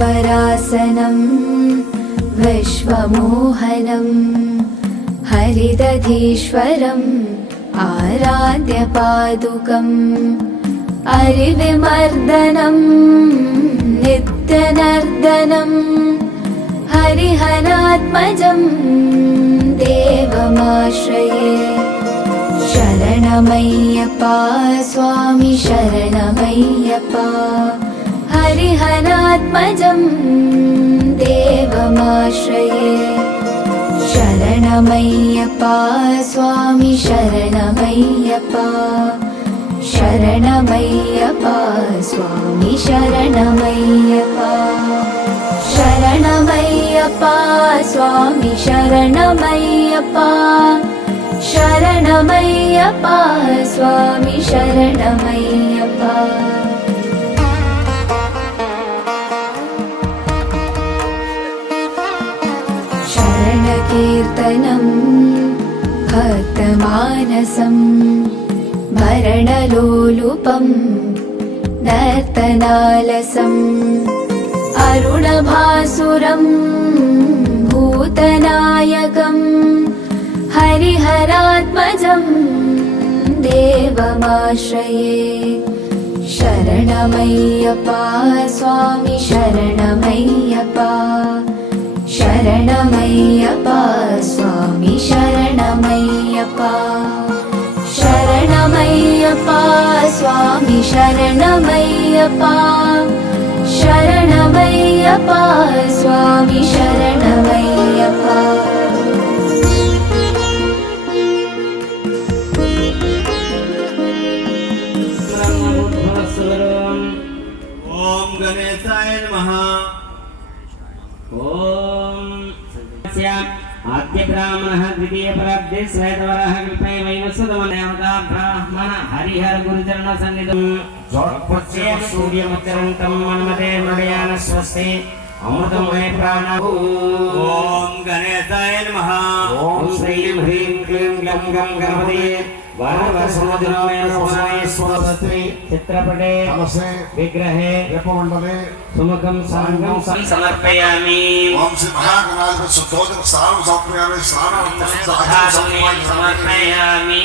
हरिवरासनं विश्वमोहनं हरिदधीश्वरम् आराध्य पादुकम् हरिविमर्दनं नित्यनर्दनं हरिहरात्मजं देवमाश्रये। शरणमय्यप्पा स्वामी शरणमय्यप्पा हरिहरात्मजं देवमाश्रये। शरणमय्यप्पा स्वामी शरणमय्यप्पा शरणमय्यप्पा स्वामी शरणमय्यप्पा शरणमय्यप्पा स्वामी शरणमय्यप्पा शरणमय्यप्पा स्वामी शरणमय्यप्पा। शरणकीर्तनं भक्तमानसं भरणलोलुपं नर्तनालसम् अरुणभासुरं भूतनायकं हरिहरात्मजं देवमाश्रये। शरणमय्यप्पा स्वामी शरणमय्यप्पा शरणमय्यप्पा स्वामी शरणमय्यप्पा शरणमय्यप्पा स्वामी शरणमय्यप्पा शरणमय्यप्पा स्वामी शरणमय्यप्पा। ओम गणेशाय नमः। ओम आद्य ब्राह्मण द्वितीय पराब्धे श्वेतवरः कल्पे वैवस्वतमदेवता ब्राह्मण हरिहर गुरुचरण सन्निधं जोत्पत्स्यं सूर्यमुच्चरन्तं मन्मते मृडयान स्वस्ति अमृतमय प्राण। ओम गणेशाय नमः। ओम श्रीं ह्रीं क्लीं ग्लं गं गणपतये चित्रपटे विग्रहे सुमुखं साङ्गं समर्पयामि। ओम श्री महागणाधिपति शुद्धोदक स्नानं समर्पयामि। समर्पयामि।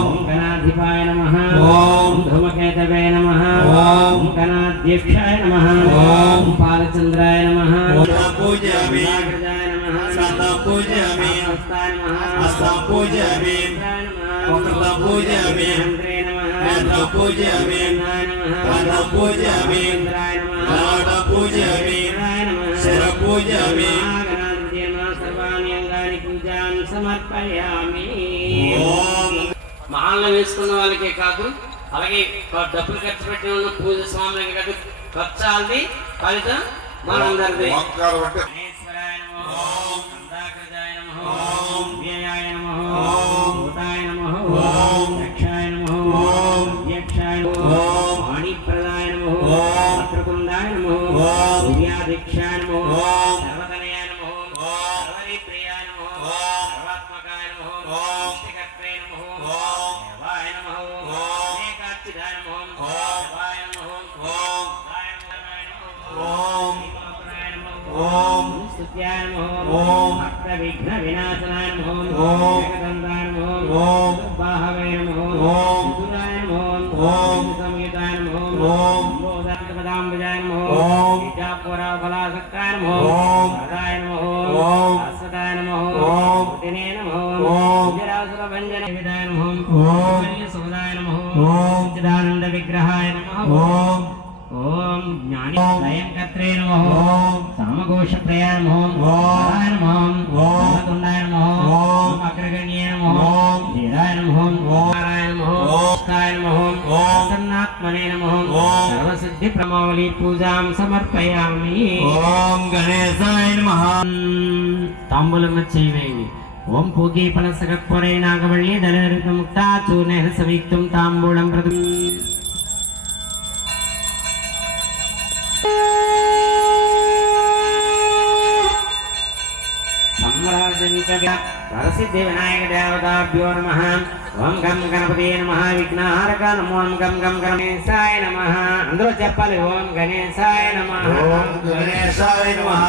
ओम गणाधिपाय नमः। ओम धूमकेतवे नमः। ओम गणाध्यक्षाय नमः। ओम पालचंद्राय नमः। पूजयामि। पूजयामि अस्तां पूजयामि वक्रतां पूजयामि नेत्रं पूजयामि कान्तां पूजयामि नाडं पूजयामि शिरं पूजयामि सर्वाणि अंगानि पूजां समर्पयामि। ఓం మాలను వేసుకున్న వాళ్ళకే కాదు అలాగే డబ్బులు ఖర్చు పెట్టిన వాళ్ళు పూజ స్వామికి కాదు ఖర్చాలది ఫలితం మనందరిది। ओम व्ययाय नमः। ओम भूताय नमः। ओम दक्षाय नमः। ओम यक्षाय नमः। ओम वाणीप्रदाय नमः। ओम अत्रकुंडाय नमः। ओम दिव्याधीक्षाय नमः। ओम सर्वतनयाय नमः। ओम सर्वरिप्रियाय नमः। ओम सर्वात्मकाय नमः। ओम श्रीकर्त्रे नमः। ओम देवाय नमः। ओम एकाच्चिदाय नमः। ओम देवाय नमः। ओम दायनाय नमः। ओम दीपापराय नमः। ओम स्तुत्याय नमः। ओम विघ्न विनाशनाय नमः। ओम एकदन्ताय नमः। ओम बाहवे नमः। ओम दुराय नमः। ओम संयुताय नमः। ओम बोधात्मदाम्बजाय नमः। ओम विद्यापुराफलासक्ताय नमः। ओम हराय नमः। ओम अस्वताय नमः। ओम दिने नमः। ओम जरासुरभञ्जन विदाय नमः। ओम सोदाय नमः। ओम चिदानंद विग्रहाय नमः। ओम ओम ज्ञानी स्वयंकर्त्रे नमः। ओम सामघोषप्रियाय नमः। ओम नमः। ओम तुंडाय नमः। ओम अग्रगण्ये नमः। ओम धीराय नमः। ओम नारायण नमः। ओम काय नमः। ओम सन्नात्मने नमः। ओम सर्वसिद्धि प्रमावली पूजां समर्पयामि। ओम गणेशाय नमः। तांबूलम चैवेमि। ओम पूगी फलसकत्परे नागवल्ली दलहृतमुक्ता चूर्णेन सविक्तं तांबूलं प्रथम। सम्राजनिक వరసిద్ధి వినాయక దేవతాభ్యో నమః. ఓం గం గణపతే నమః. విఘ్నహారక నమో గం గం గణేశాయ నమః. అందరూ చెప్పాలి. ఓం గణేశాయ నమః. ఓం గణేశాయ నమః.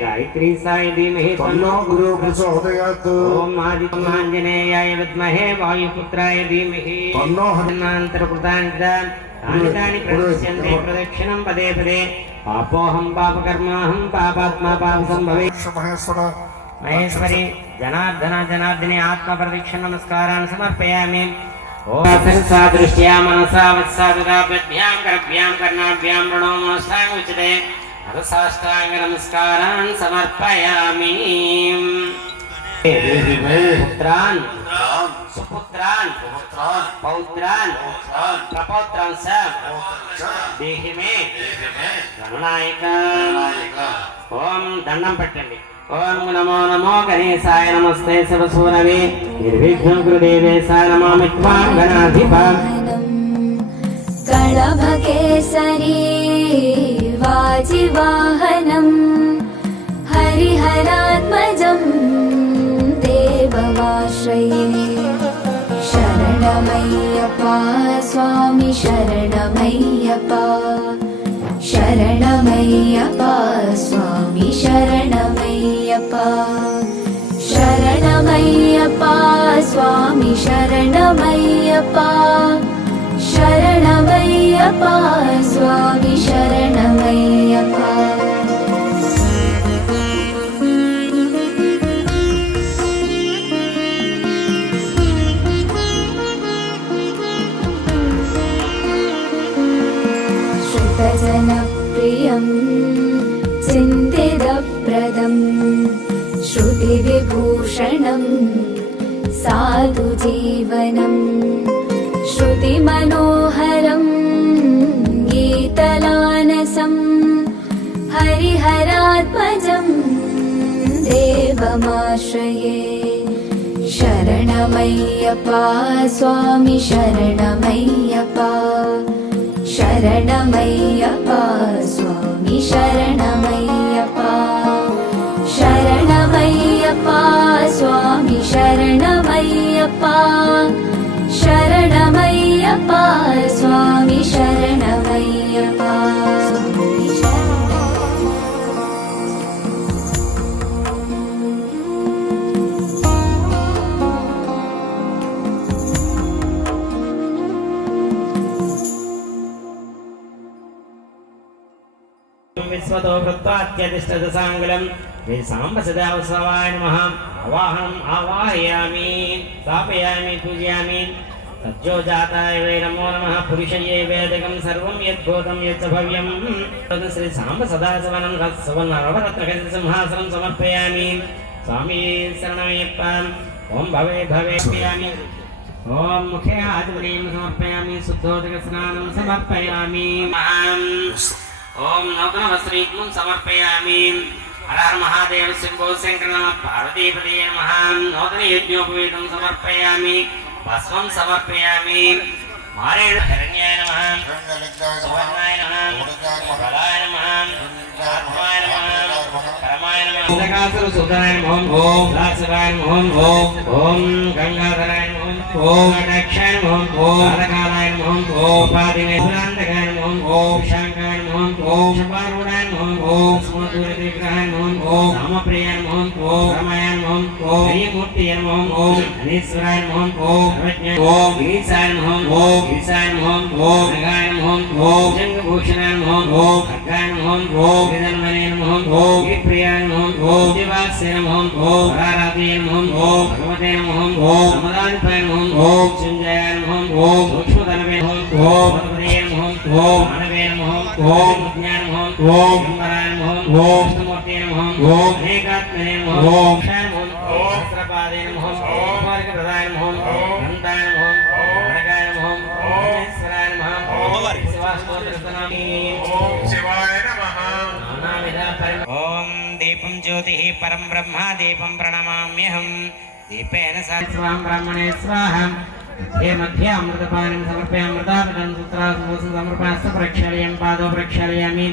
గాయత్రీ సాయి ధీమహి తన్నో గురు ప్రచోదయాత్. ఓం ఆదిత్యాయ విద్మహే వాయుపుత్రాయ ధీమహి తన్నో హనుమంతరకృతాని తాని ప్రదక్ష్యంతే ప్రదక్షిణం పదే పదే. పాపోహం పాపకర్మాహం పాపాత్మా పాప సంభవే. మహేశ్వర మహేశ్వరి జనార్దని ఆత్మ ప్రదక్షిణ నమస్కారాన్ని సమర్పయామి. ఓం దృష్ట్యా మనసా వత్సాదురాభ్యాం కరభ్యాం కర్ణాభ్యాం ప్రణో మనసాంగ ఉచ్యతే. సాష్టాంగ నమస్కారాన్ సమర్పయామి. పుత్రాన్ సుపుత్రాన్ పౌత్రాన్ ప్రపౌత్రాన్ స దేహి మే గణనాయక. ఓం దండం పెట్టండి. ఓం నమో నమో గణేశాయ నమస్తే శివసూరవే నిర్విఘ్నం గురుదేవేశాయ నమామి త్వాం గణాధిపం. గణభకేసరీ వాజివాహనం హరిహరాత్మజం దేవమాశ్రయే. శరణమయ్యప్ప స్వామి శరణమయ్యప్ప. శరణమయ్యప్ప స్వామి శరణమయ్యప్ప. శరణమయ్యప్ప స్వామి శరణమయ్యప్ప. శరణమయ్యప్ప స్వామి శరణమయ్యప్ప. श्रुतजनप्रियं चिन्तितप्रदं श्रुतिविभूषणं साधुजीवनं. श्रुतिमनोहरं गीतलानसं हरिहरात्मजं देवमाश्रये. शरणमయ్యప్ప स्वामी शरणमయ్యప్ప. शरणमయ్యప్ప स्वामी शरणमయ్యప్ప. शरणमయ్యప్ప स्वामी शरणमయ్యప్ప. శరణమయ్యప్ప స్వామి శరణమయ్యప్ప. విశ్వతో వృత్తాత్యతిష్టదశాంగులం సాంబ సదావసవాయ నమః. ఆవాహనం ఆవాహయామి స్థాపయామి పూజయామి. సజ్జో జాతాయ వై నమో నమః. పురుషయే వేదకం సర్వం యద్భూతం యచ్చ భవ్యం. శ్రీ సాంబ సదాశివనం నవరత్నకసిత సింహాసనం సమర్పయామి. స్వామి శరణమయ్యప్ప. ఓం భవే భవేయామి. ఓం ముఖే ఆదిమనీయం సమర్పయామి. శుద్ధోదక స్నానం సమర్పయామి. ఓం నూతన వస్త్రీత్వం సమర్పయామి. హర హర మహాదేవ శంభో శంకర నమః. పార్వతీపదే నమః. నూతన యజ్ఞోపవీతం సమర్పయామి. భస్మం సమర్పయామి. మారేణ శరణ్యాయ నమః. సువర్ణాయ నమః. బలాయ నమః. ఆత్మాయ నమః. పరమాయ నమః. సుదకాసుర సుధాయ నమః. ఓం దాసరాయ నమః. ఓం గంగాధరాయ నమః. ఓం కటాక్షాయ నమః. ఓం కాలకాలాయ నమః. ఓం పాదినేశ్వరాంతకాయ నమః. ఓం శాంకాయ నమః. ఓం శుభారూఢాయ నమః. ఓం స్మూర్తి విగ్రహాయ నమః. ఓం రామప్రియాయ నమః. ఓం రమాయ నమః. ఓం హరిమూర్తియ నమః. ఓం అనీశ్వరాయ నమః. ఓం సర్వజ్ఞాయ. ఓం గిరీశాయ నమః. ఓం గిరీశాయ నమః. ఓం నగాయ నమః. ఓం జంగభూషణాయ నమః. ఓం ఖడ్గాయ నమః. ఓం గిరిధర్మణే నమః. ఓం గిరిప్రియాయ నమః. ఓం దివాస్య నమః. ఓం వరారాధయ నమః. ఓం భగవతే నమః. ఓం సమదానిపాయ నమః. ఓం చింజయాయ నమః. ఓం సూక్ష్మధనవే నమః. ఓం భగవతే నమః. ఓం మానవే నమః. ఓం జ్ఞాన నమః. ఓం బ్రహ్మరాయ నమః. ఓం విష్ణుమూర్తే నమః. ఓం అనేకాత్మనే నమః. ఓం క్షాయ నమః. ఓం సహస్రపాదే నమః. ఓం మార్గప్రదాయ నమః. అనంతాయ నమః. వరగాయ నమః. ఓం ఈశ్వరాయ నమః. ఓం శివాస్తోత్రస్తనామి. ఓం శివాయ నమః. ఓం దీపం జ్యోతి పరం బ్రహ్మ దీపం ప్రణమామ్యహం. దీపేన సర్వం బ్రహ్మణే స్వాహ. మధ్య అమృతపానం సమర్పయామి. అమృతాపదం సూత్రాసం సమర్పయాస్త ప్రక్షాళయం పాదో ప్రక్షాళయామి.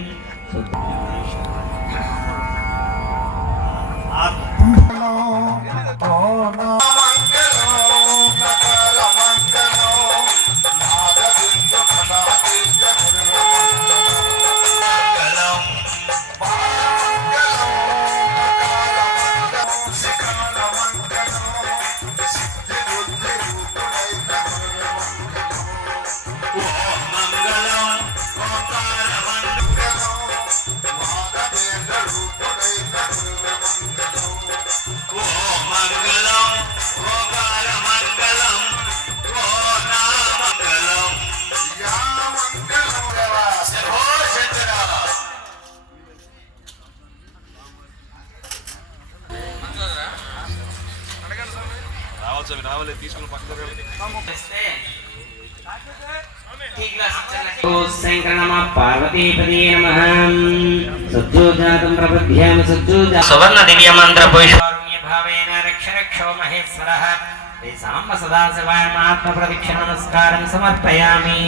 రావాలి తీసుకుని పక్కన శంకర నమ పార్వతీపదే నమః సజ్జోజాతం ప్రపద్యామి సువర్ణ దివ్య మంత్ర పుష్పారుణ్య భావేన రక్ష రక్షో మహేశ్వరః శ్రీ సాంబ సదాశివాయ ఆత్మ ప్రదక్షిణ నమస్కారం సమర్పయామి.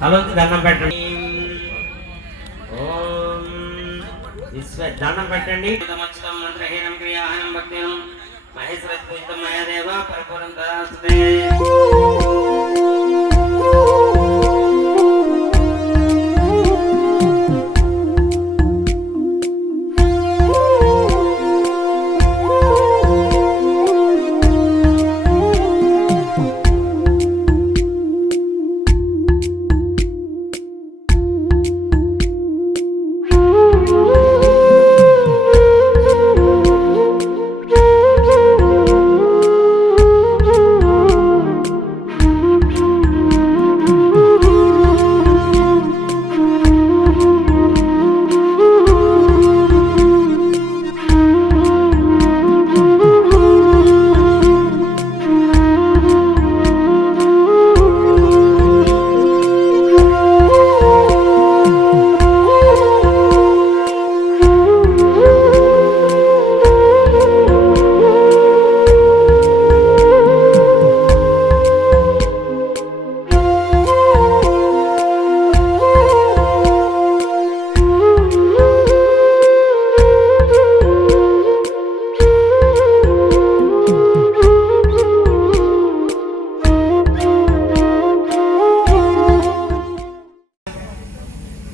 తలొంచి దండం పెట్టండి. ఓం దండం పెట్టండి. మంత్రహీనం క్రియాహనం భక్తిహీనం మహేశ్వర మయాదేవ పరపురం దాస్తే.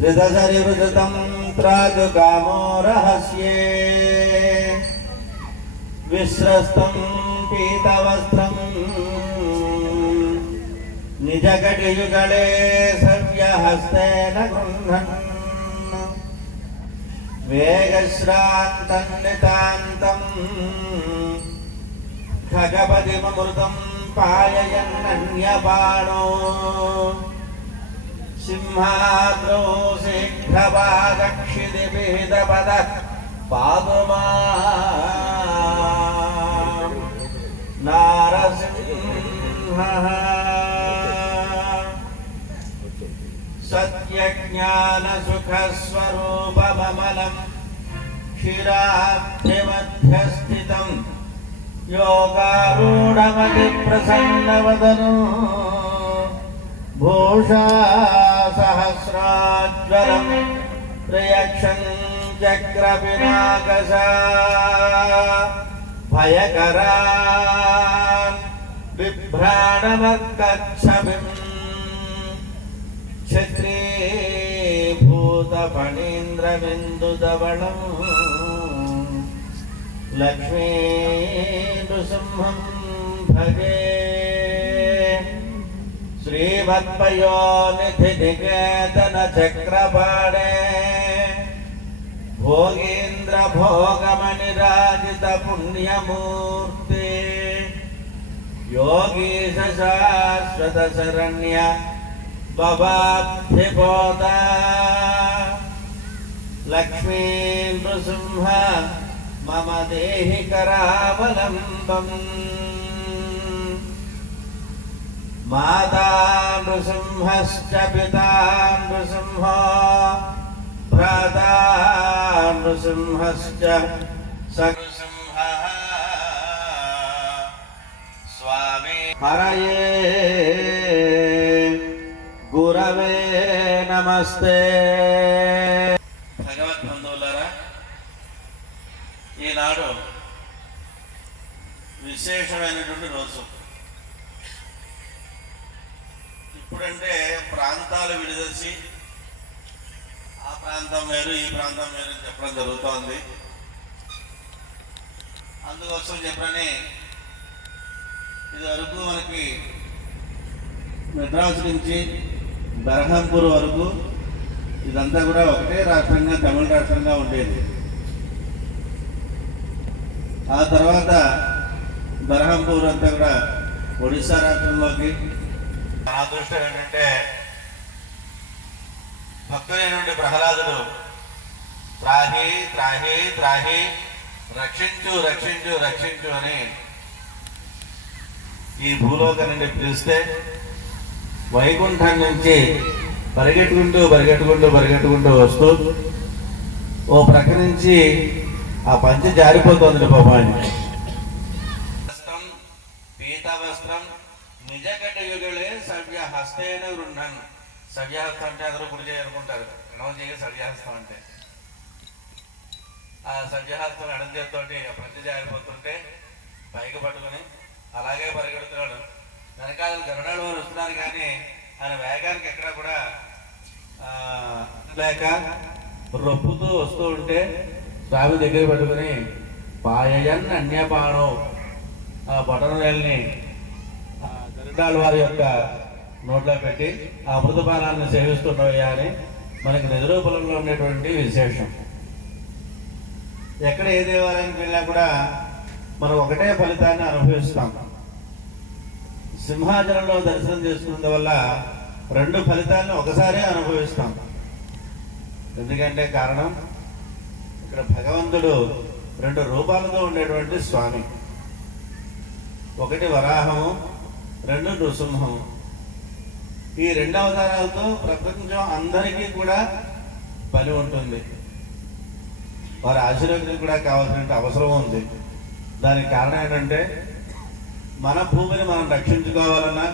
ऋतसरिवृतं प्रादुकामो रहस्ये विश्रस्तं पीतवस्त्रं निजकटियुगले सव्यहस्तेन गृह्णन् वेगश्रान्तं नितान्तं खगपतिममृतं पाययन्नन्यबाणो सिंहाद्रौ शीघ्रवादक्षितिविहितपदः पादुमा नारसिंहः सत्यज्ञानसुखस्वरूपममलं क्षीराब्धिमध्यस्थितं योगारूढमतिप्रसन्नवदनो भूषा सहस्राज्वलं प्रयक्षं चक्रपिनाकशा भयकरान् बिभ्राणमकच्छभिं क्षत्रीभूतफणीन्द्रबिन्दुधवलं लक्ष्मीनृसिंहं भजे श्रीमत्पयोनिधिनिकेतन चक्रपाणे भोगीन्द्र भोगमनिराजित पुण्यमूर्ते योगीश शाश्वत शरण्य भवाब्धिपोता लक्ष्मी नृसिंह मम देहि करावलम्बम् माता नृसिंहश्च पिता नृसिंह भ्राता नृसिंहश्च सनृसिंहः स्वामी हरये गुरवे नमस्ते. భగవద్బంధువులారా, ఈనాడు విశేషమైనటువంటి రోజు. ఇప్పుడంటే ప్రాంతాలు విడిదసి ఆ ప్రాంతం వేరు ఈ ప్రాంతం వేరు అని చెప్పడం జరుగుతోంది. అందుకోసం చెప్పని ఇది వరకు మనకి మెడ్రాస్ నుంచి బెర్హంపూర్ వరకు ఇదంతా కూడా ఒకటే రాష్ట్రంగా, తమిళ రాష్ట్రంగా ఉండేది. ఆ తర్వాత బెర్హంపూర్ అంతా కూడా ఒడిశా రాష్ట్రంలోకి. నా అదృష్టం ఏంటంటే భక్తులైనటువంటి ప్రహ్లాదుడు త్రాహి త్రాహి త్రాహి రక్షించు రక్షించు రక్షించు అని ఈ భూలోకం నుండి పిలిస్తే వైకుంఠం నుంచి పరిగెట్టుకుంటూ పరిగెట్టుకుంటూ పరిగెట్టుకుంటూ వస్తూ ఓ ప్రక్క నుంచి ఆ పంచి జారిపోతుంది పాపాన్ని. వస్త్రం పీత వస్త్రం నిజగట యుగలే సవ్యహస్తేన వృండం. సవ్యహస్తం అంటే అందరూ గురి చేయాలనుకుంటారు. ఎడమ చేయ సవ్యహస్తం అంటే ఆ సవ్యహస్తం ఎడం చేతితోటి ఆ పంచి జారిపోతుంటే పైకి పట్టుకుని అలాగే పరిగెడుతున్నాడు. వెనకాల గరుడాలు వారు వస్తున్నారు కానీ ఆయన వేగానికి ఎక్కడ కూడా లేక రొప్పుతూ వస్తూ ఉంటే స్వామి దగ్గర పెట్టుకుని పాయన్ అన్యపాణో ఆ బొటన వేలిని గరుడాల వారి యొక్క నోట్లో పెట్టి ఆ అమృతపానాన్ని సేవిస్తుండవయ్యా అని మనకి నిజరూపంలో ఉండేటువంటి విశేషం. ఎక్కడ ఏ దేవాలయానికి వెళ్ళినా కూడా మనం ఒకటే ఫలితాన్ని అనుభవిస్తాం. సింహాచలంలో దర్శనం చేసుకున్నందు వల్ల 2 ఫలితాలను ఒకసారి అనుభవిస్తాం. ఎందుకంటే కారణం ఇక్కడ భగవంతుడు 2 రూపాలతో ఉండేటువంటి స్వామి. ఒకటి వరాహము, 2 నృసింహము. ఈ 2 అవతారాలతో ప్రపంచం అందరికీ కూడా పని ఉంటుంది. వారి ఆశీర్వాదం కూడా కావాల్సిన అవసరం ఉంది. దానికి కారణం ఏంటంటే మన భూమిని మనం రక్షించుకోవాలన్నా,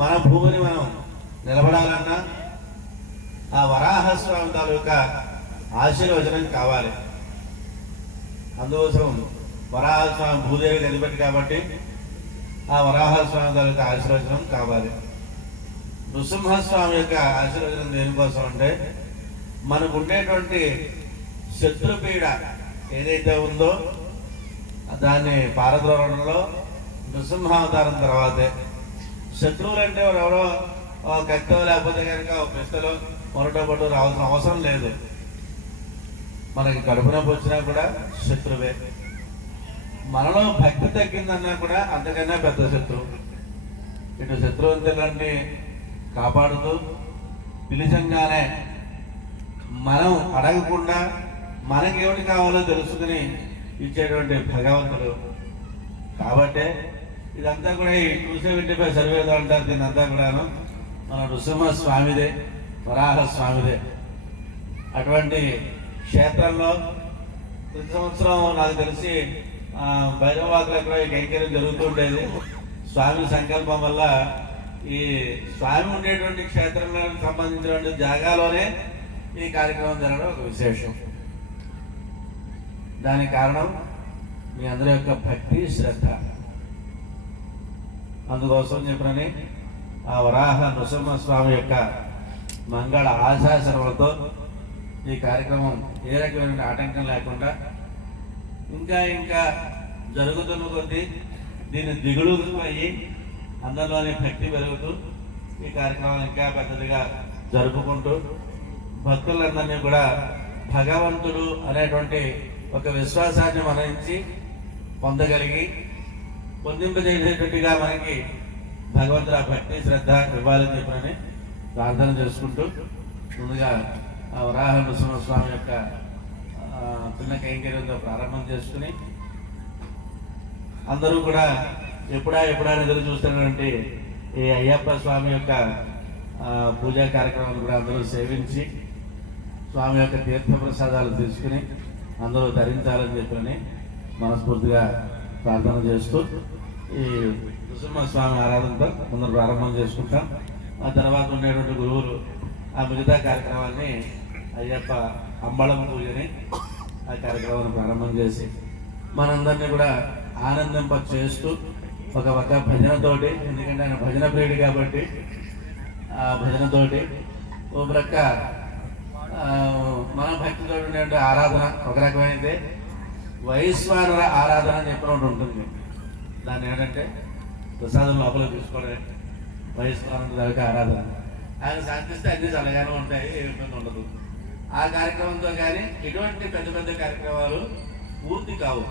మన భూమిని మనం నిలబడాలన్నా ఆ వరాహస్వామి తాలూకా ఆశీర్వచనం కావాలి. అందుకోసం వరాహస్వామి భూదేవి కనిపెట్టి కాబట్టి ఆ వరాహస్వామి తాలూకా ఆశీర్వచనం కావాలి. నృసింహస్వామి యొక్క ఆశీర్వచనం దేనికోసం అంటే మనకు ఉండేటువంటి శత్రుపీడ ఏదైతే ఉందో దాన్ని పారద్రోవడంలో నృసింహావతారం తర్వాతే. శత్రువులు అంటే ఎవరో కత్తో లేకపోతే కనుక పిస్తలో మొరటో పట్టు రావాల్సిన అవసరం లేదు. మనకి కడుపు నొప్పి వచ్చినా కూడా శత్రువే. మనలో భక్తి తగ్గిందన్నా కూడా అంతకన్నా పెద్ద శత్రువు. ఇటు శత్రువంతులన్నీ కాపాడుతూ పిలిచంగానే మనం అడగకుండా మనకి ఏమిటి కావాలో తెలుసుకుని ఇచ్చేటువంటి భగవంతుడు. కాబట్టే ఇదంతా కూడా ఈ 275 సర్వేదో అంటారు. దీనంతా కూడాను మన నృసింహ స్వామిదే, వరాహ స్వామిదే. అటువంటి క్షేత్రంలో ప్రతి సంవత్సరం నాకు తెలిసి భైరవాకులు ఎక్కడో ఈ కైంకర్యం జరుగుతుండేది. స్వామి సంకల్పం వల్ల ఈ స్వామి ఉండేటువంటి క్షేత్రంలో సంబంధించినటువంటి జాగాలోనే ఈ కార్యక్రమం జరగడం ఒక విశేషం. దానికి కారణం మీ అందరి యొక్క భక్తి, శ్రద్ధ. అందుకోసం చెప్పనని ఆ వరాహ నృసింహస్వామి యొక్క మంగళ ఆశాసనలతో ఈ కార్యక్రమం ఏ రకమైన ఆటంకం లేకుండా ఇంకా ఇంకా జరుగుతున్న కొద్దీ దీన్ని దిగులు అయ్యి అందరిలోని భక్తి పెరుగుతూ ఈ కార్యక్రమం ఇంకా పెద్దదిగా జరుపుకుంటూ భక్తులందరినీ కూడా భగవంతుడు అనేటువంటి ఒక విశ్వాసాన్ని మనరించి పొందగలిగి పొందింపజేసేటట్టుగా మనకి భగవంతుడు ఆ భక్తి, శ్రద్ధ ఇవ్వాలని చెప్పని ప్రార్థన చేసుకుంటూ ముందుగా ఆ వరాహ నృసింహస్వామి యొక్క చిన్న కైంకర్యంతో ప్రారంభం చేసుకుని అందరూ కూడా ఎప్పుడా ఎదురు చూస్తున్నటువంటి ఈ అయ్యప్ప స్వామి యొక్క పూజా కార్యక్రమాలు కూడా అందరూ సేవించి స్వామి యొక్క తీర్థప్రసాదాలు తీసుకుని అందరూ ధరించాలని చెప్పని మనస్ఫూర్తిగా ప్రార్థన చేస్తూ ఈ నృసింహస్వామి ఆరాధనతో ముందు ప్రారంభం చేసుకుంటాం. ఆ తర్వాత ఉండేటువంటి గురువులు ఆ మిగతా కార్యక్రమాన్ని అయ్యప్ప అంబళం పూజని ఆ కార్యక్రమాన్ని ప్రారంభం చేసి మనందరినీ కూడా ఆనందింప చేస్తూ ఒక భజనతోటి, ఎందుకంటే ఆయన భజన ప్రియుడు కాబట్టి ఆ భజనతోటి ఓ ప్రక్క మన భక్తితో ఉండే ఆరాధన ఒక రకమైనదే, వైశ్వానర ఆరాధన అని చెప్పిన ఒకటి ఉంటుంది. దాన్ని ఏంటంటే ప్రసాదం లోపల తీసుకోవడమే వైశ్వానర ఆరాధన. ఆయన శాంతిస్తే అన్ని చల్లగానే ఉంటాయి, ఏ ఇబ్బంది ఉండదు. ఆ కార్యక్రమంతో కానీ ఇటువంటి పెద్ద పెద్ద కార్యక్రమాలు పూర్తి కావు.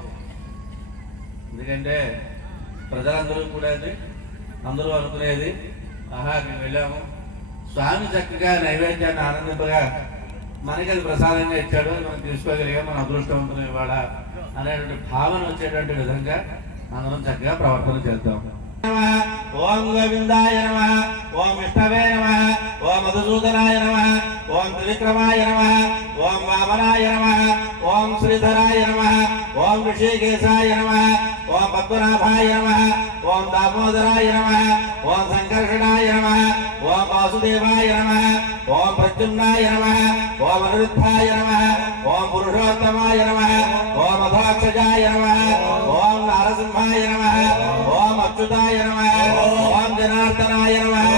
ఎందుకంటే ప్రజలందరూ కూడా అందరూ అనుకునేది, ఆహా మేము వెళ్ళాము, స్వామి చక్కగా నైవేద్యాన్ని ఆనందింపగా మనకి అది ప్రసాదంగా ఇచ్చాడు, మనం తీసుకోగలిగా, మన అదృష్టవంతులు ఇవాళ అనేటువంటి భావన వచ్చేటువంటి విధంగా అందరం చక్కగా ప్రవర్తన చేద్దాం. ఓం గోవిందాయ నమః, ఓం విష్ణవే నమః, ఓం మధుసూదనాయ నమః, ఓం త్రివిక్రమాయ నమః, ఓం వామనాయ నమః, ఓం శ్రీధరాయ నమః, ఓం ఋషికేశాయ నమః, ఓం పద్మనాభాయ నమః, ఓం దామోదరాయ నమః, ఓం సంకర్షణాయ నమః, ఓం వాసుదేవాయ నమః, ఓం ప్రద్యుమ్నాయ నమః, ఓం అనిరుద్ధాయ నమః, ఓం పురుషోత్తమాయ నమః, ఓం అధోక్షజాయ నమః, ఓం నరసింహాయ నమః, ఓం అచ్యుతాయ నమః, ఓం జనార్దనాయ నమః,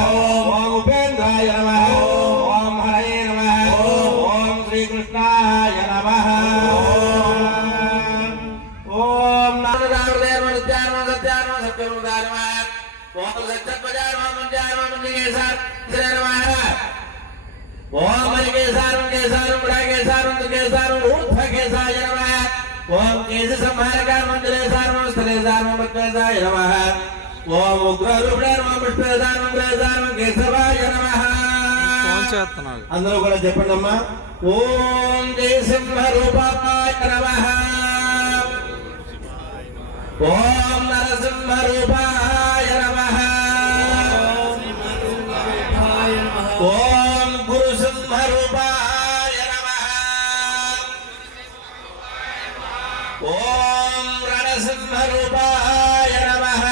ఓం ఉపేంద్రాయ నమః, ఓం హరయే నమః, ఓం శ్రీకృష్ణాయ నమః, ఓం నారాయణ నిత్యానమ సత్యానమ సత్యముదాయ నమః, ఓం సత్యపజాయ నమః మంజాయ నమః మంజేశార్ శ్రీ నమః, ఓం మలికేశారం కేశారం బుడాకేశారం కేశారం ఊర్ధ్వకేశాయ నమః, ఓం కేశ సంహారకాయ మంజలేశారం స్థలేశారం భక్తేశాయ నమః, ఓం ఉగ్రరూపిణాయ నమః పుష్పేశారం ప్రేశారం కేశవాయ నమః. అందరూ కూడా చెప్పండి అమ్మా. ఓం జయ సింహరూపాయ నమః, ఓం నరసింహరూపాయ నమః, ఓం గురుసింహరూపాయ నమః, ఓం రణసింహరూపాయ నమః,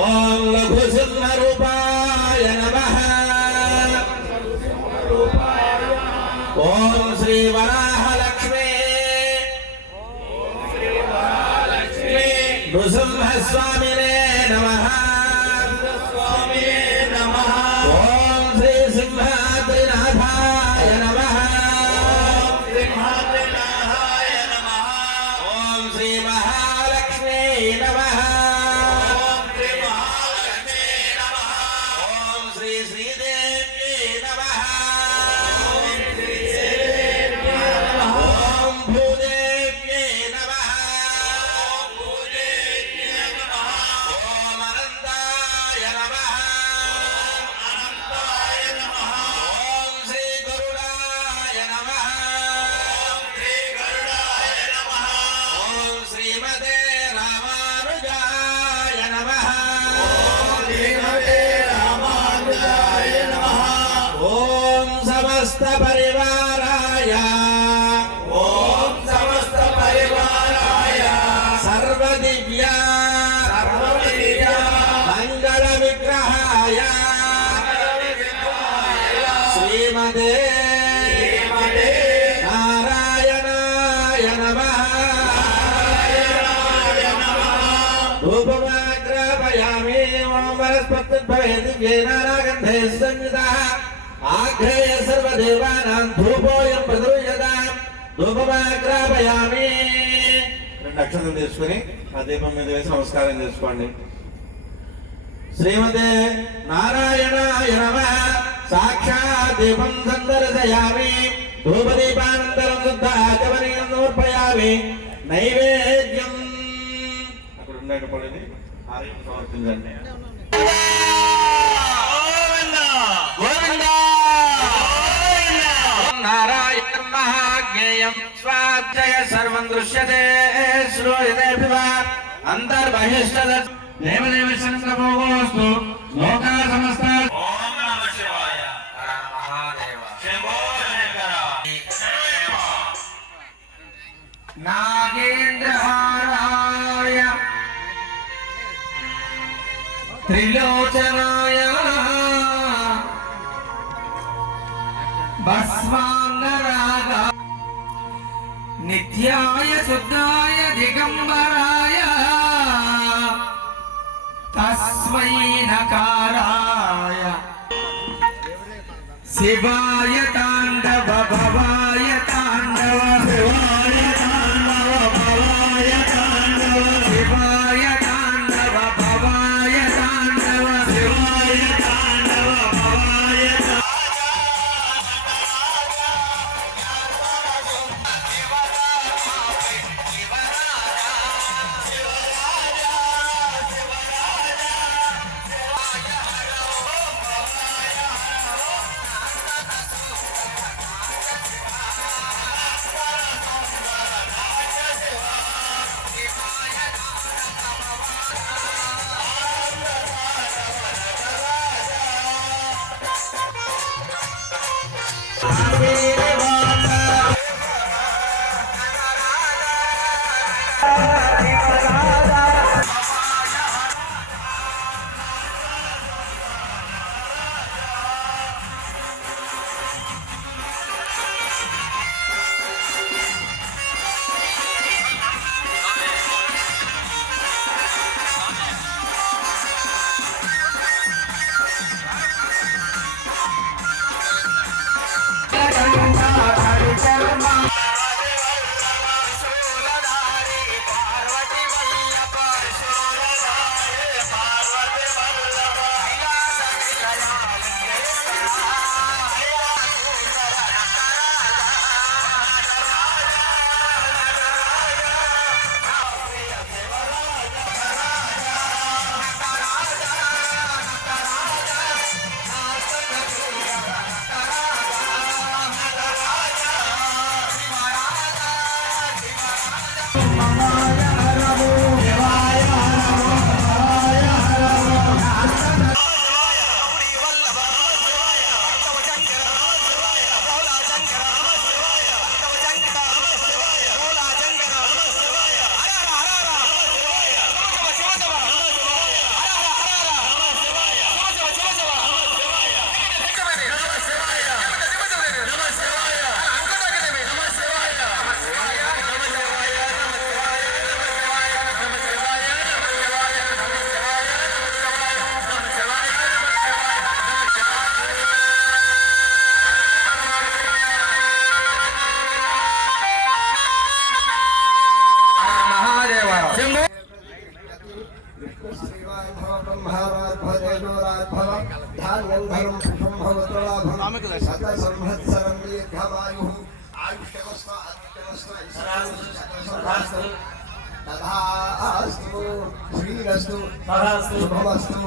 ఓం లఘుసింహరూపాయ నమః, ఓం శ్రీ వరాహలక్ష్మీ నృసింహస్వామినే నమః, ఓం శ్రీ సింహాద్రినాథాయ నమః, ఓం శ్రీ మహాలక్ష్మీ నమః, ఓం శ్రీ శ్రీదేవి నమః, ఓం భూదేవి నమః, ఓం అనంతాయ నమః, ఓం శ్రీ గరుడాయ నమః, ఓం శ్రీమతే రామానుజాయ నమః, ఓం సమస్త పరివారాయ సర్వదివ్య మంగళ విగ్రహాయ శ్రీమతే నారాయణాయ నమః. ధూపమాగ్రాపయామి. ఓం వనస్పతిర్భవేదివ్యై నానాగంధే సంయుతః ఆఘ్రేయ సర్వదేవానాం ధూపోయం ప్రదూయతాం. ధూపమాగ్రాపయామి. 2 అక్షతలు తీసుకుని ఆ దీపం మీద వేసి నమస్కారం చేసుకోండి. శ్రీమతే నారాయణాయ నమః. సాక్షాత్ దీపం సందర్శయామి. ధూపదీపానంతరం శుద్ధ ఆచమనీయం సమర్పయామి. నైవేద్యం అక్కడ ఉండేటప్పుడు ఆలయం సమర్పించండి. నారాయణ మహాజ్ఞేయం స్వాధ్యాయ సర్వం దృశ్యతే శ్రూయతే అంతర్బహిష్ట దేవదేవస్తు లోకా సమస్త. ఓం నమః శివాయ. హర మహాదేవ. శంభో శంకర. నాగేంద్రహారాయ త్రిలోచనాయ భస్మాంగరాగ నిత్యాయ శుద్ధాయ దిగంబరాయ తస్మై నకారాయ శివాయ తాండవ భవాయ తాండవ శివాయ తాండవ భవాయ తాండవ శివాయ తాండవ భవాయ తాండవ శివాయ తాండవ భవాయ तथास्तु श्रीरस्तु शुभमस्तु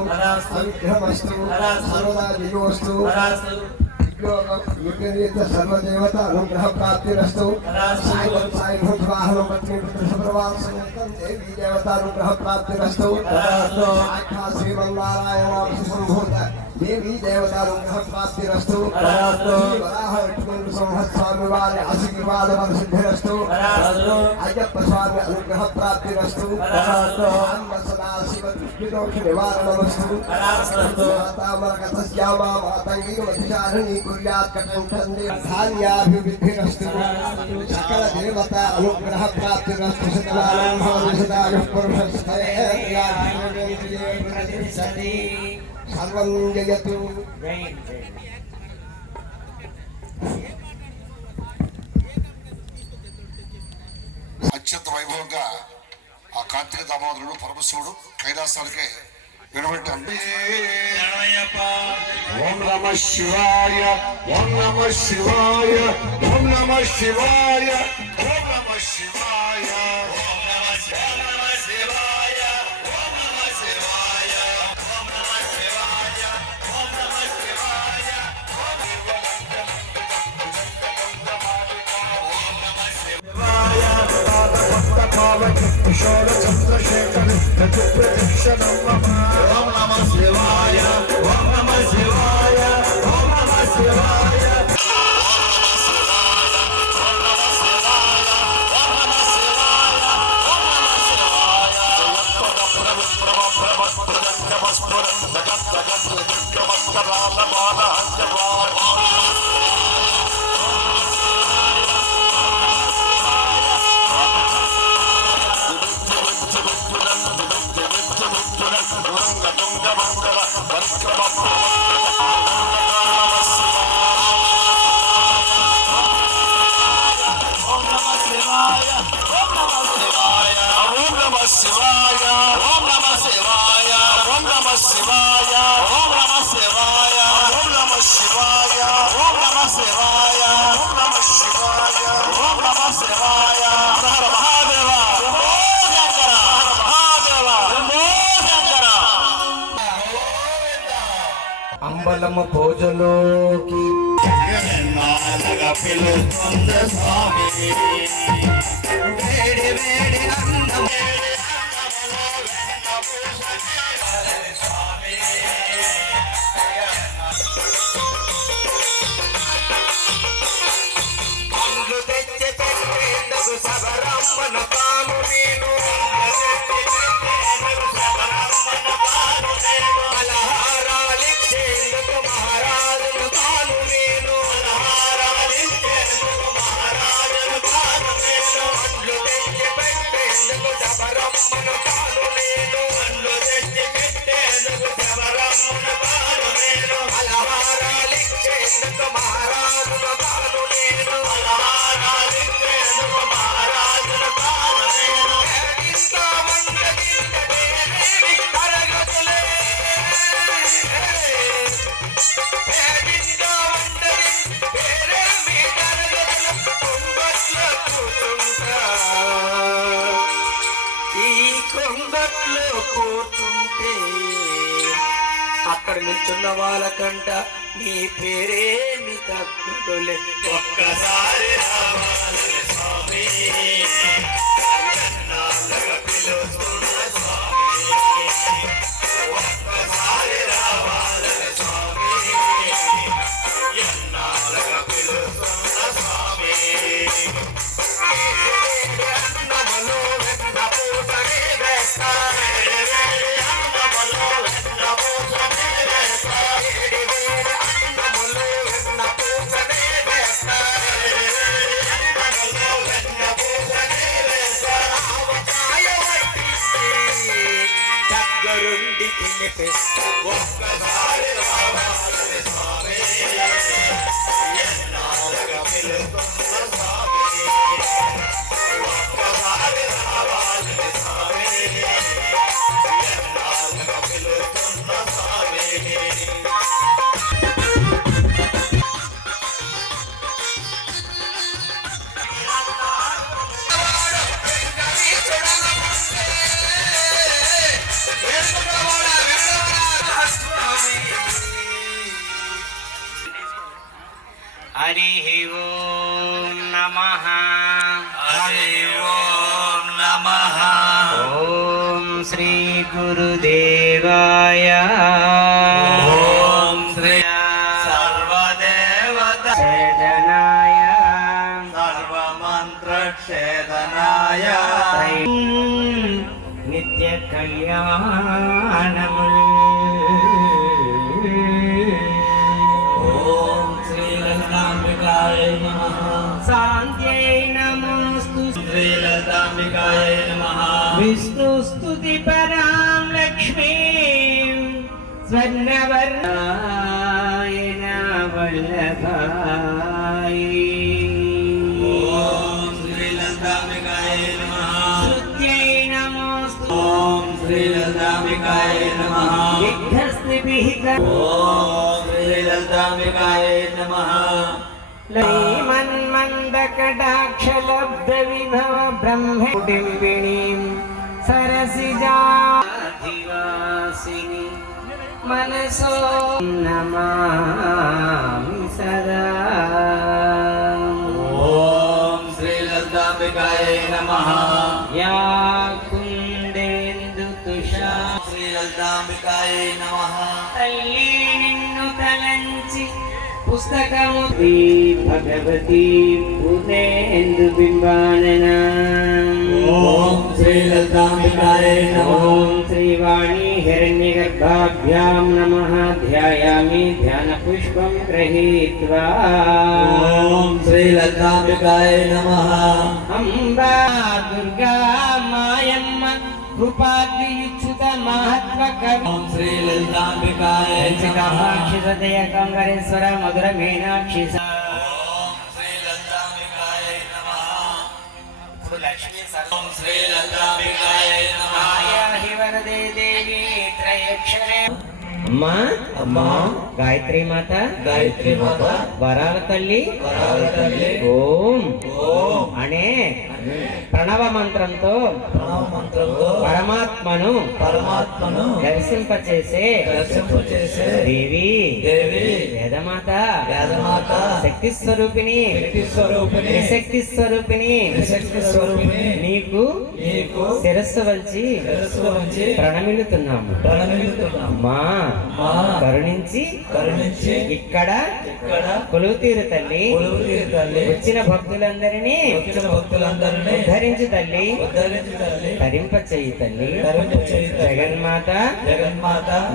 अनुग्रहमस्तु सर्वदा विजयोस्तु विपरीत सर्वदेवता अनुग्रह प्राप्तिरस्तु सायं सायं वाहनं पत्नी पुत्र सप्रवाल समेतं देवी देवता अनुग्रह प्राप्तिरस्तु साक्षात् श्रीमन्नारायण संभूत देवी देवता अनुग्रह प्राप्तिरस्तु वराह लक्ष्मण संवत्सर स्वामी वाले आशीर्वाद वर सिद्धिरस्तु अय्यप्प स्वामी अनुग्रह प्राप्तिरस्तु सदा शिव दृष्टिदोष निवारणमस्तु मातामरकथस्यामा मातङ्गी मतिचारिणी कुर्यात् कटंठन्ने धान्याभिवृद्धिरस्तु सकल देवता अनुग्रह प्राप्तिरस्तु सतमानं भवति सदायुः पुरुषस्तये सर्वं जयतु అత్యంత వైభవంగా ఆ కార్తీక దామోదరుడు పరమశివుడు కైలాసానికే వినబెట్టారు. ఓం నమ శివాయ ఓం నమ శివాయ ఓం నమ శివాయ ఓం నమ శివాయ ఓం నమ శివాయ ఓం నమ శివాయ ఓం నమ శివాయ ఓం నమ శివాయ కిషోర చంద్రశేఖర ప్రతిక్షణం ఓం నమ శివాయ ఓం నమ శివాయ ఓం నమ శివాయ అంబలమ్మ పూజలోకి పిలుస్తుంది స్వామి వేడి వేడి అన్నం పండ్లు తెచ్చి పెట్టేందుకు సబరమ్మన తాను నేను అలహారాలిచ్చేందుకు మహారాజును తాను నేను పండ్లు తెచ్చి పెట్టేందుకు సబరమ్మను తాను నేను అలహారాలిచ్చేందుకు మహారాజును తాను నేను ఇంకా వండగింట పేరేమి తరగతులే ఇంకా వండగింట పేరేమి తరగతులు కొంగట్లో కూర్చుంటా ఈ కొంగట్లో కూర్చుంటే అక్కడ నిల్చున్న వాళ్ళకంట నీ పేరేమి తగ్గుడులే ఒక్కసారి రావాలి స్వామి ఎన్నాళ్ళుగా పిలుస్తున్న స్వామి ఒక్కసారి రావాలి స్వామి ఎన్నాళ్ళుగా పిలుస్తున్న స్వామి అన్నములో వెన్న పూసనే వేస్తా అన్నములో వెన్న పూసనే వేస్తా అన్నములో వెన్న పూసనే వేస్తా అన్నములో వెన్న పూసనే వేస్తా ఆవకాయ వడ్డించి దగ్గరుండి తినిపిస్తా ఒక్కసారి రావాలి స్వామి ఎన్నాళ్ళుగా పిలుస్తున్న స్వామి ఒక్కసారి రావాలి స్వామి ఎన్నాళ్ళుగా పిలుస్తున్న స్వామి హరి ఓం నమః హరి ఓం నమః ఓం శ్రీ గురుదేవాయ ఓం శ్రీ సర్వదేవత ఛేదనాయ సర్వమంత్రక్షేదనాయ నిత్య కళ్యాణములు ఓం శ్రీ లలితాంబికాయ నమః శాంత్యై నమోస్తు శ్రీ లలితాంబికాయ నమః విష్ణుస్తుతి పరాం లక్ష్మీం స్వర్ణవర్ణాయన వల్లభాయ ఓం శ్రీ లలితాంబికాయ నమః శృత్యై నమోస్తు ఓం శ్రీ లలితాంబికాయ నమః విఘ్నస్తిభిః ఓం శ్రీ లలితాంబికాయ నమః మన్మందకటాక్షలబ్ధ విభవ బ్రహ్మడింబిణీం సరసిజాధివాసిని మనసో నమామి సదా ఓం శ్రీ లలితాంబికాయ నమః యా కుందేందు తుషా శ్రీ లలితాంబికాయ నమః తల్లి నిన్ను తలంచి పుస్తకము భగవతి పూర్ణేందు బింబానన ఓం శ్రీ లలితాంబికాయ నమః ఓం శ్రీవాణి హిరణ్యగర్భాభ్యాం నమః ధ్యాయామి ధ్యానపుష్పం గృహీత్వా ఓం శ్రీ లలితాంబికాయ నమః అంబా దుర్గా మాయమ్మ కృపాగ్నియుచ్యుత మహత్వకం ఓం శ్రీ లలితాంబికాయ కామాక్షి సదయ కంగరేశ్వర మధుర మీనాక్షి ఓం శ్రీ లలితాంబికాయ నమః. ఇప్పుడు లక్ష్మీ సర్వం శ్రీ లలితాంబికాయ నమః. వరదే దేవి త్రయక్షరే అమ్మా అమ్మా గాయత్రి మాత వరాల తల్లి ఓం అనే ప్రణవ మంత్రంతో పరమాత్మను దర్శింపచేసే దేవి వేదమాత శక్తి స్వరూపిణి శక్తి స్వరూపిణి నీకు శిరస్సు వంచి ప్రణమిలుతున్నాము అమ్మా కరుణించి ఇక్కడ కొలువుతీరు తల్లి వచ్చిన భక్తులందరినీ ఉద్ధరించు తల్లి తరింప చేయి తల్లి జగన్మాత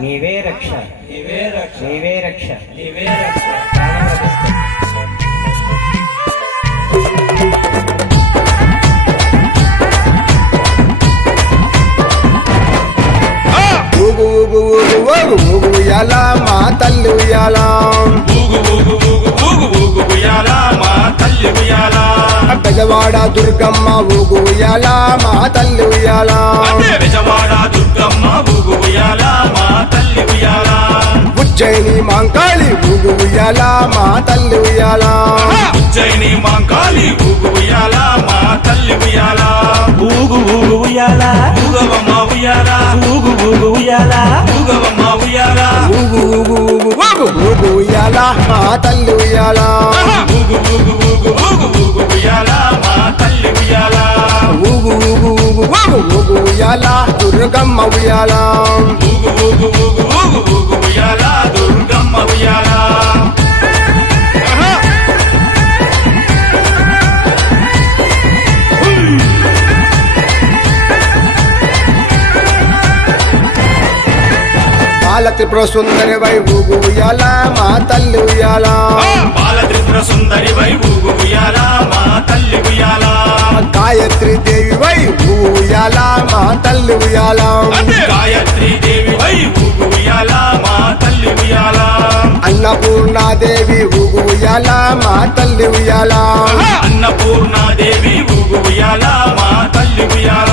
నీవే రక్ష నీవే రక్ష ఉయ్యాల మా తల్లి ఉయ్యాల బెజవాడ దుర్గమ్మ ఊగు ఉయ్యాల మా తల్లి ఉయ్యాల ఉజ్జయిని మాంకాళి ఊగు ఉయ్యాల మా తల్లి ఉయ్యాల ఉజ్జయిని మాంకాళి ఊగు ఉయ్యాల మా తల్లి ఉయ్యాల ఊగు ఊగు ఉయ్యాల ఊగవమ్మ ఉయ్యాల ఊగు ఊగు ఉయ్యాల ఊగవమ్మ ఉయ్యాల ఊగు ఊగు ఊగు ఊగు ఊగు ఉయ్యాల మా తల్లి ఉయ్యాల ఊగు ఊగు ఊగు ఊగు ఊగు ఉయ్యాల మా తల్లి ఉయ్యాల ఊగు ఊగు ఊగు ఊగు ఊగు ఉయ్యాల దుర్గమ్మ ఉయ్యాల ఊగు ఊగు ఊగు ఊగు ఊగు ఉయ్యాల దుర్గమ్మ ఉయ్యాల బాల త్రిపుర సుందరి వై ఊగు ఉయ్యాల మా తల్లి ఉయ్యాల బాల త్రిపుర సుందరి వై ఊగు ఉయ్యాల మా తల్లి ఉయ్యాల గాయత్రి దేవి వై ఊగు ఉయ్యాల మా తల్లి ఉయ్యాల గాయత్రి దేవి వై ఊగు ఉయ్యాల మా తల్లి ఉయ్యాల అన్నపూర్ణాదేవి ఊగు ఉయ్యాల మా తల్లి ఉయ్యాల అన్నపూర్ణాదేవి ఊగు ఉయ్యాల మా తల్లి ఉయ్యాల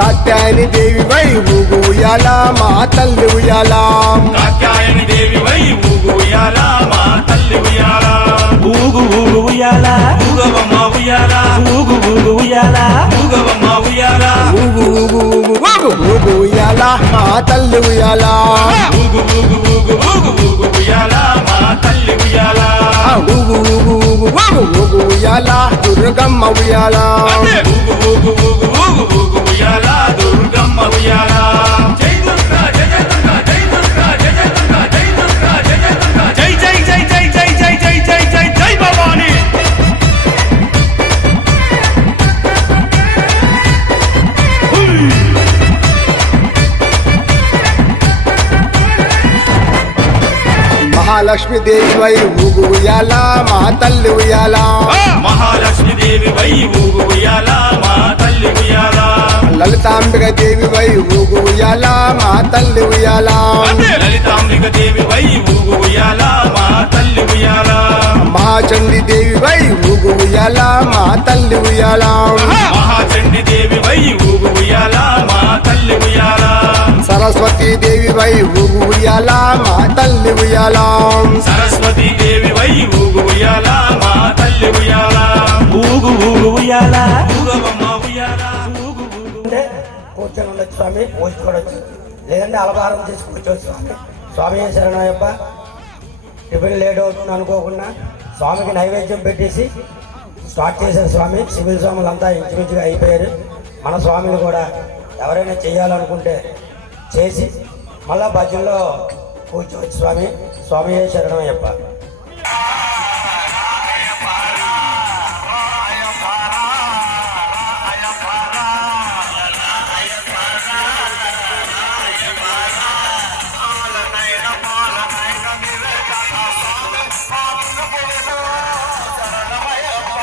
కాత్యాయని దేవి వై ఊగు ఉయ్యాల మా తల్లి ఉయ్యాల కాత్యాయని దేవి వై ఊగు ఉయ్యాల మా తల్లి ఉయ్యాల ఊగు ఊగు ఉయ్యాల ఊగవమ్మ ఉయ్యాల ఊగు ఊగు ఉయ్యాల ఊగవమ్మ ఉయ్యాల ఊగు ఊగు ఊగు ఊగు ఊగు ఉయ్యాల మా తల్లి ఉయ్యాల ఊగు ఊగు ఊగు ఊగు ఊగు ఉయ్యాల మా తల్లి ఉయ్యాల ఊగు ఊగు ఊగు ఊగు ఊగు ఉయ్యాల దుర్గమ్మ ఉయ్యాల ఊగు ఊగు ఊగు ఊగు ఊగు ఉయ్యాల దుర్గమ్మ ఉయ్యాల జై దుర్గా జై జై దుర్గా జై దుర్గా జై జై దుర్గా జై దుర్గా జై జై దుర్గా జై జై జై జై జై జై జై జై జై జై భవాని మహాలక్ష్మి దేవి వై ఊగు ఉయ్యాల మా తల్లి ఉయ్యాల మహాలక్ష్మి దేవి వై ఊగు ఉయ్యాల మా తల్లి ఉయ్యాల లలితాంబిక దేవి వై ఊగు ఉయ్యాల మా తల్లి ఉయ్యాల లలితాంబిక దేవి వై ఊగు ఉయ్యాల మా తల్లి ఉయ్యాల మహాచండి దేవి వై ఊగు ఉయ్యాల మా తల్లి ఉయ్యాల మహాచండి దేవి వై ఊగు ఉయ్యాల మా తల్లి ఉయ్యాల సరస్వతి దేవి వై ఊగు ఉయ్యాల మా తల్లి ఉయ్యాల సరస్వతి దేవి వై ఊగు ఉయ్యాల మా తల్లి ఉయ్యాల ఊగు ఊగు ఉయ్యాల ఊగవమ్మ ఉయ్యాల అంటే కూర్చొని ఉండొచ్చు స్వామి పోసుకోవచ్చు, లేదంటే అలవారం చేసి కూర్చోవచ్చు స్వామి. స్వామి శరణయ్యప్ప. టిఫిన్ లేట్ అవుతుంది అనుకోకుండా స్వామికి నైవేద్యం పెట్టేసి స్టార్ట్ చేశారు స్వామి. సివిల్ స్వాములు అంతా ఇంచుమించుగా అయిపోయారు. మన స్వామిని కూడా ఎవరైనా చేయాలనుకుంటే చేసి మళ్ళా భజనలో కూర్చోవచ్చు స్వామి. స్వామి శరణయ్యప్ప. శరణమయ్యప్ప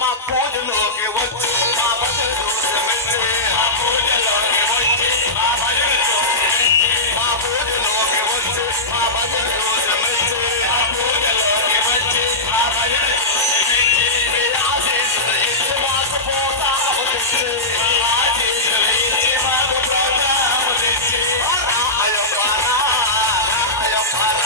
మా పూజలోకి వచ్చి మా భజన చూసి మెచ్చి మా పూజలోకి వచ్చి మా భజన చూసి మెచ్చి మా పూజలోకి వచ్చి మా భజన చూసి మెచ్చి మా పూజలోకి వచ్చి మా భజన చూసి మెచ్చి మీ ఆశీస్సులు ఇచ్చి మాకు పోతాము తెచ్చి మీ ఆశీస్సులు ఇచ్చి మాకు పోతాము తెచ్చి అయ్యప్ప అయ్యప్ప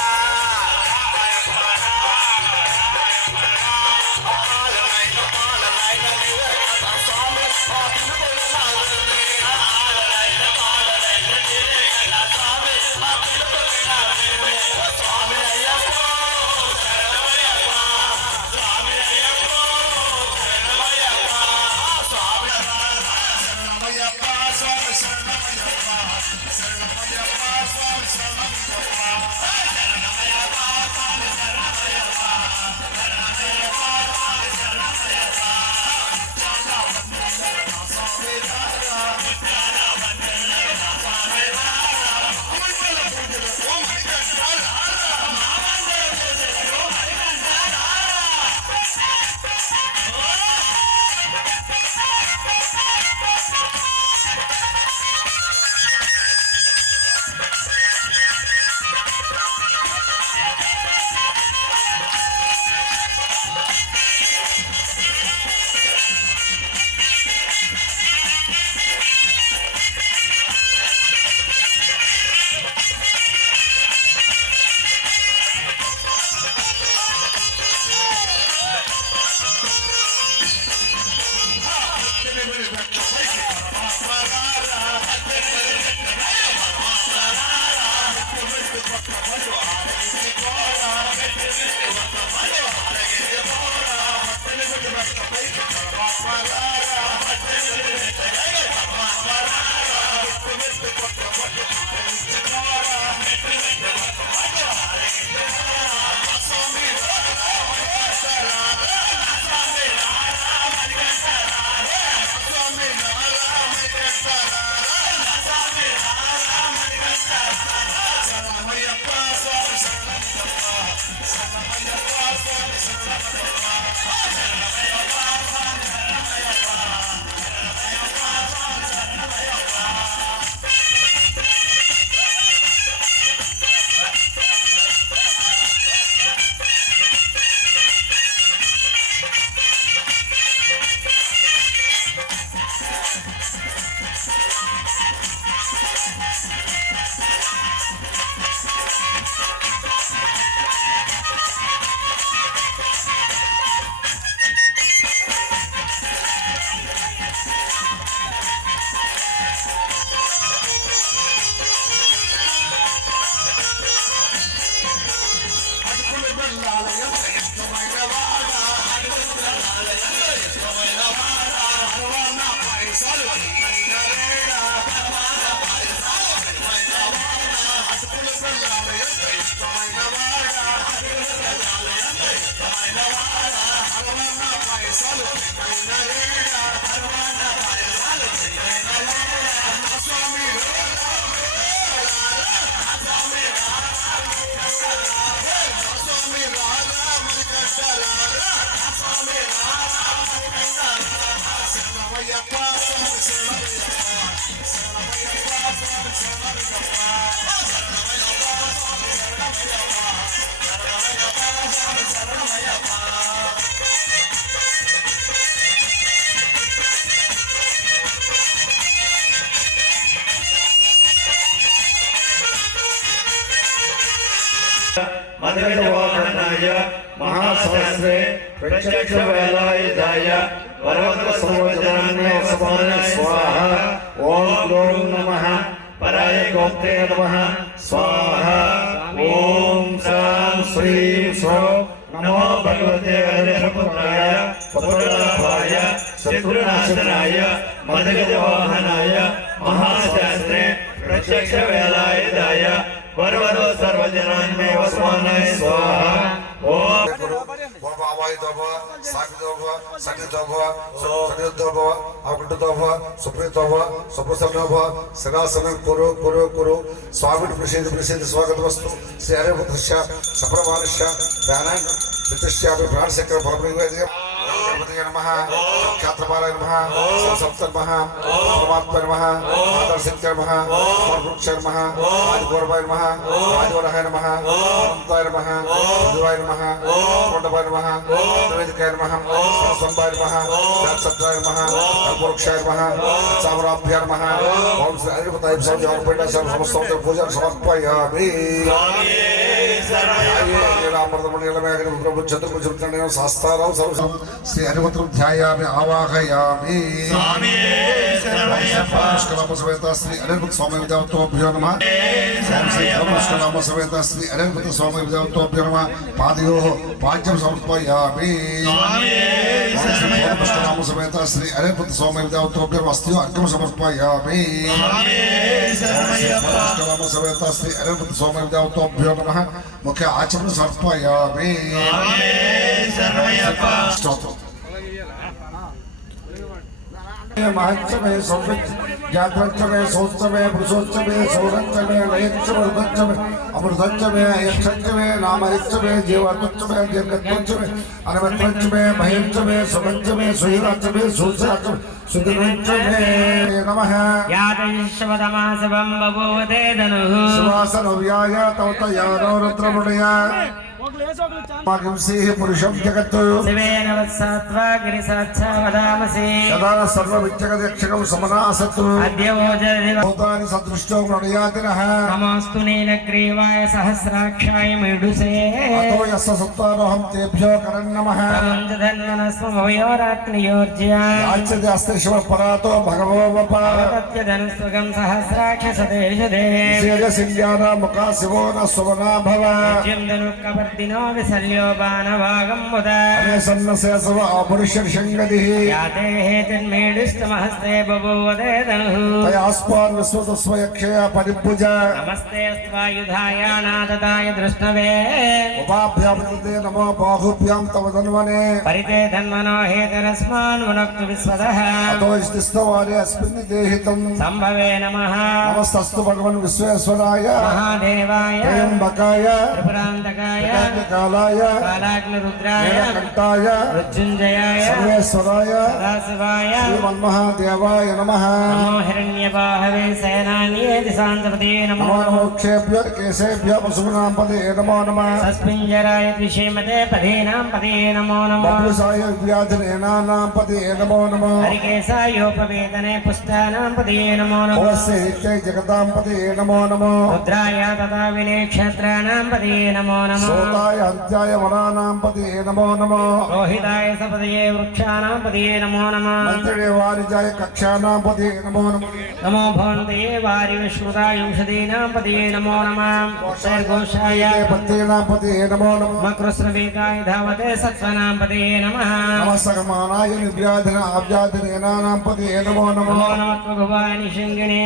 మదగజవాహనాయ మహాసౌ మహాశాస్త్రే ప్రత్యక్ష వేలాయుధాయ వరవర సర్వజనాన్య వసవాయ స్వాహ ఓం గోం నమః పరాయ గోప్తే నమః స్వాహ ఓం శాం శ్రీం శ్రౌ నమో భగవతే హరిపుత్రాయ పుత్రలాభాయ శత్రునాశనాయ మదగజవాహనాయ మహాశాస్త్రే ప్రత్యక్ష వేలాయుధాయ వరవర సర్వజనాన్య వసవాయ స్వాహ ఓం పూర్వావాయుధోభవ సాగిధోభవ సన్నిధోభవ సన్నిధోభవ అవకుంఠోభవ సుప్రీతోభవ సుప్రసన్నోభవ శిరాసనం కురు కురు కురు స్వామిని ప్రసిద్ధి స్వాగతమస్తు శ్రీ హరిపుత్రస్య సప్రమానుష్య ధ్యానాన్ ప్రతిష్టాపి ప్రాణశంకర పరమేశ్వర గణపతి నమః క్షేత్రపాలాయ నమః సప్త నమః పరమాత్మ నమః ఆదర్శంకర నమః వృక్ష నమః ఆదిపూర్వాయ నమః ఆదివరహాయ నమః అనంతాయ నమః దివాయ నమః కొండపాయ నమః నివేదికాయ నమః సంబాయ నమః సత్యాయ నమః వృక్షాయ నమః సామరాభ్యాయ నమః ఓం శ్రీ హరిపతాయ సంజాపేట సమస్త పూజ సమర్పయామి శాస్త్రారావు సర్వ శ్రీ హరిపుత్రం ధ్యాయామి ఆవాహయామి సమేత శ్రీ హరిపుత్ర స్వామి విద్యావతోభ్యో నమః శ్రీ సమేత శ్రీ హరిపుత్ర స్వామి విద్యావతోభ్యో నమః పాదయో పాద్యం సమర్పయామి సమేత శ్రీ హరిపుత్ర స్వామి విద్యావతోభ్యో అస్తియో అర్ఘ్యం సమర్పయామి సమేత శ్రీ హరిపుత్ర స్వామి విద్యావతోభ్యో నమః ముఖ్య ఆచరణ సమర్పయామి స్తోత్రం महत्सवे ज्ञातवे सौत्सवे पुरुषोत्सवे सौरत्सवे नयत्सवे अमृतत्सवे यक्षत्सवे नामरित्सवे जीवत्सवे दीर्घत्सवे अनवत्सवे महेत्सवे सुमत्सवे सुहिरात्सवे सुसरात्सवे सुदिनत्सवे नमः यादृश्वतमासवं बभूवते धनुः सुवासनव्याय तवतयानो रुद्रमुडया मागंसीः पुरुषं जगत् शिवेन वत्सत्वा गिरिसाक्षा वदामसि सदा सर्वविद्यगदक्षकं समनासत् अद्य वोजरिव भूतानि सदृष्टो गणयातिनः नमोऽस्तु नीलग्रीवाय सहस्राक्षाय मेडुसे अतो यस्य सत्त्वारोहं तेभ्यो करन्नमः धन्वनस्मभयोरात्रियोर्ज्या याच्यते अस्ति शिवपरातो भगवो वप तत्यधनुस्वगं सहस्राक्षसदेशदे विशेषसिंह्याना मुखा शिवो न सुवना भव धनुःकवर्दिनो विसल्यो बाणभागं मुद सन्नसेसव अपरुषर्षङ्गतिः याते हेतिर्मेडुस्तमहस्ते बभूवते धनुः तयास्मान् विश्वतस्वयक्षया परिभुज नमस्ते स्वायुधाय नादताय दृष्णवे उपाभ्यां ते नमो बाहुभ्यां तव धन्वने परिते धन्वनो हेतरस्मान् मुनक्तु विश्वतः अतो स्थिस्तवारे अस्मिन् देहितं सम्भवे नमः नमस्तस्तु भगवन् विश्वेश्वराय महादेवाय त्र्यम्बकाय त्रिपुरान्तकाय कालाय कालाग्निरुद्राय नीलकण्ठाय मृत्युञ्जयाय सर्वेश्वराय सदाशिवाय श्रीमन्महादेवाय नमः नमो हिरण्यबाहवे सेनान्ये दिशान्तपते नमो नमो नमोक्षेभ्यो केशेभ्यो पशूनां पदे नमो नमः तस्मिञ्जराय त्रिषेमते पदीनां पदे नमो नमः बब्लुसाय व्याधनेनानां पदे नमो नमः हरिकेशायोपवेदने पुष्टानां पदे नमो नमः भवस्य हित्यै जगतां पदे नमो नमः रुद्राय तथा विनेक्षत्राणां पदे नमो नमः सोताय हत्याय वनानां पदे नमो नमः रोहिताय सपदये वृक्षाणां पदे नमो नमः मन्त्रिणे वारिजाय कक्षानां पदे नमो नमः नमो भवन्तये वारि विश्रुताय औषधीनां पदे नमो नमः शैर्घोषाय पत्तेनां पदे नमो नमः मकृस्रवेकाय धावते सत्त्वनां पदे नमः नमः सकमानाय निर्व्याधन आव्याधनेनानां पदे नमो नमः नमो नमः भवानि शङ्गिने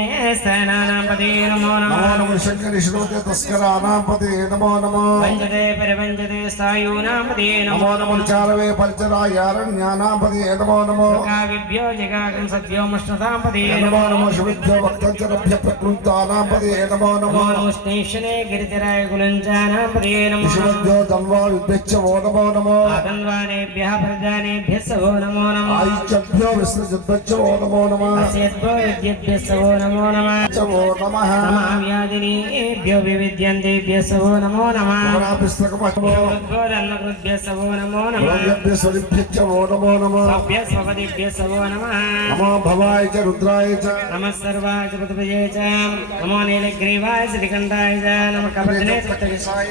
सेनानां पदे नमो नमो नमः नमः शङ्करि श्रोते तस्कराणां पदे नमो नमः वञ्जते परिवञ्जते सायूनां पदे नमो नमो नमः चारवे परिचराय अरण्यानां पदे नमो नमः काव्यभ्यो जगाकं सद्यो मुष्णतां पदे नमो नमो नमः शुभिभ्यो भक्तजनभ्य प्रकृतानां पदे नमो नमो नमः नमो स्नेशने गिरिजराय गुलञ्चानां पदे नमो विष्णुभ्यो धन्वा विद्यच्च वो नमो नमः आतन्वानेभ्यः प्रजानेभ्यः सवो नमो नमः आयुच्यभ्यो विष्णुजिद्वच्च वो नमो नमः अस्यद्भ्यो विद्येभ्यः सवो नमो नमः च वो नमः नमाव्यादिनीभ्यो विविद्यन्तेभ्यः सवो नमो नमः पुरापिस्तकं సవో నమో నమః నమో భవాయ చ రుద్రాయ చ నమః సర్వాయ చ పృథివీయే చ నమో నీలగ్రీవాయ శ్రీకంఠాయ చ నమః కపర్దినే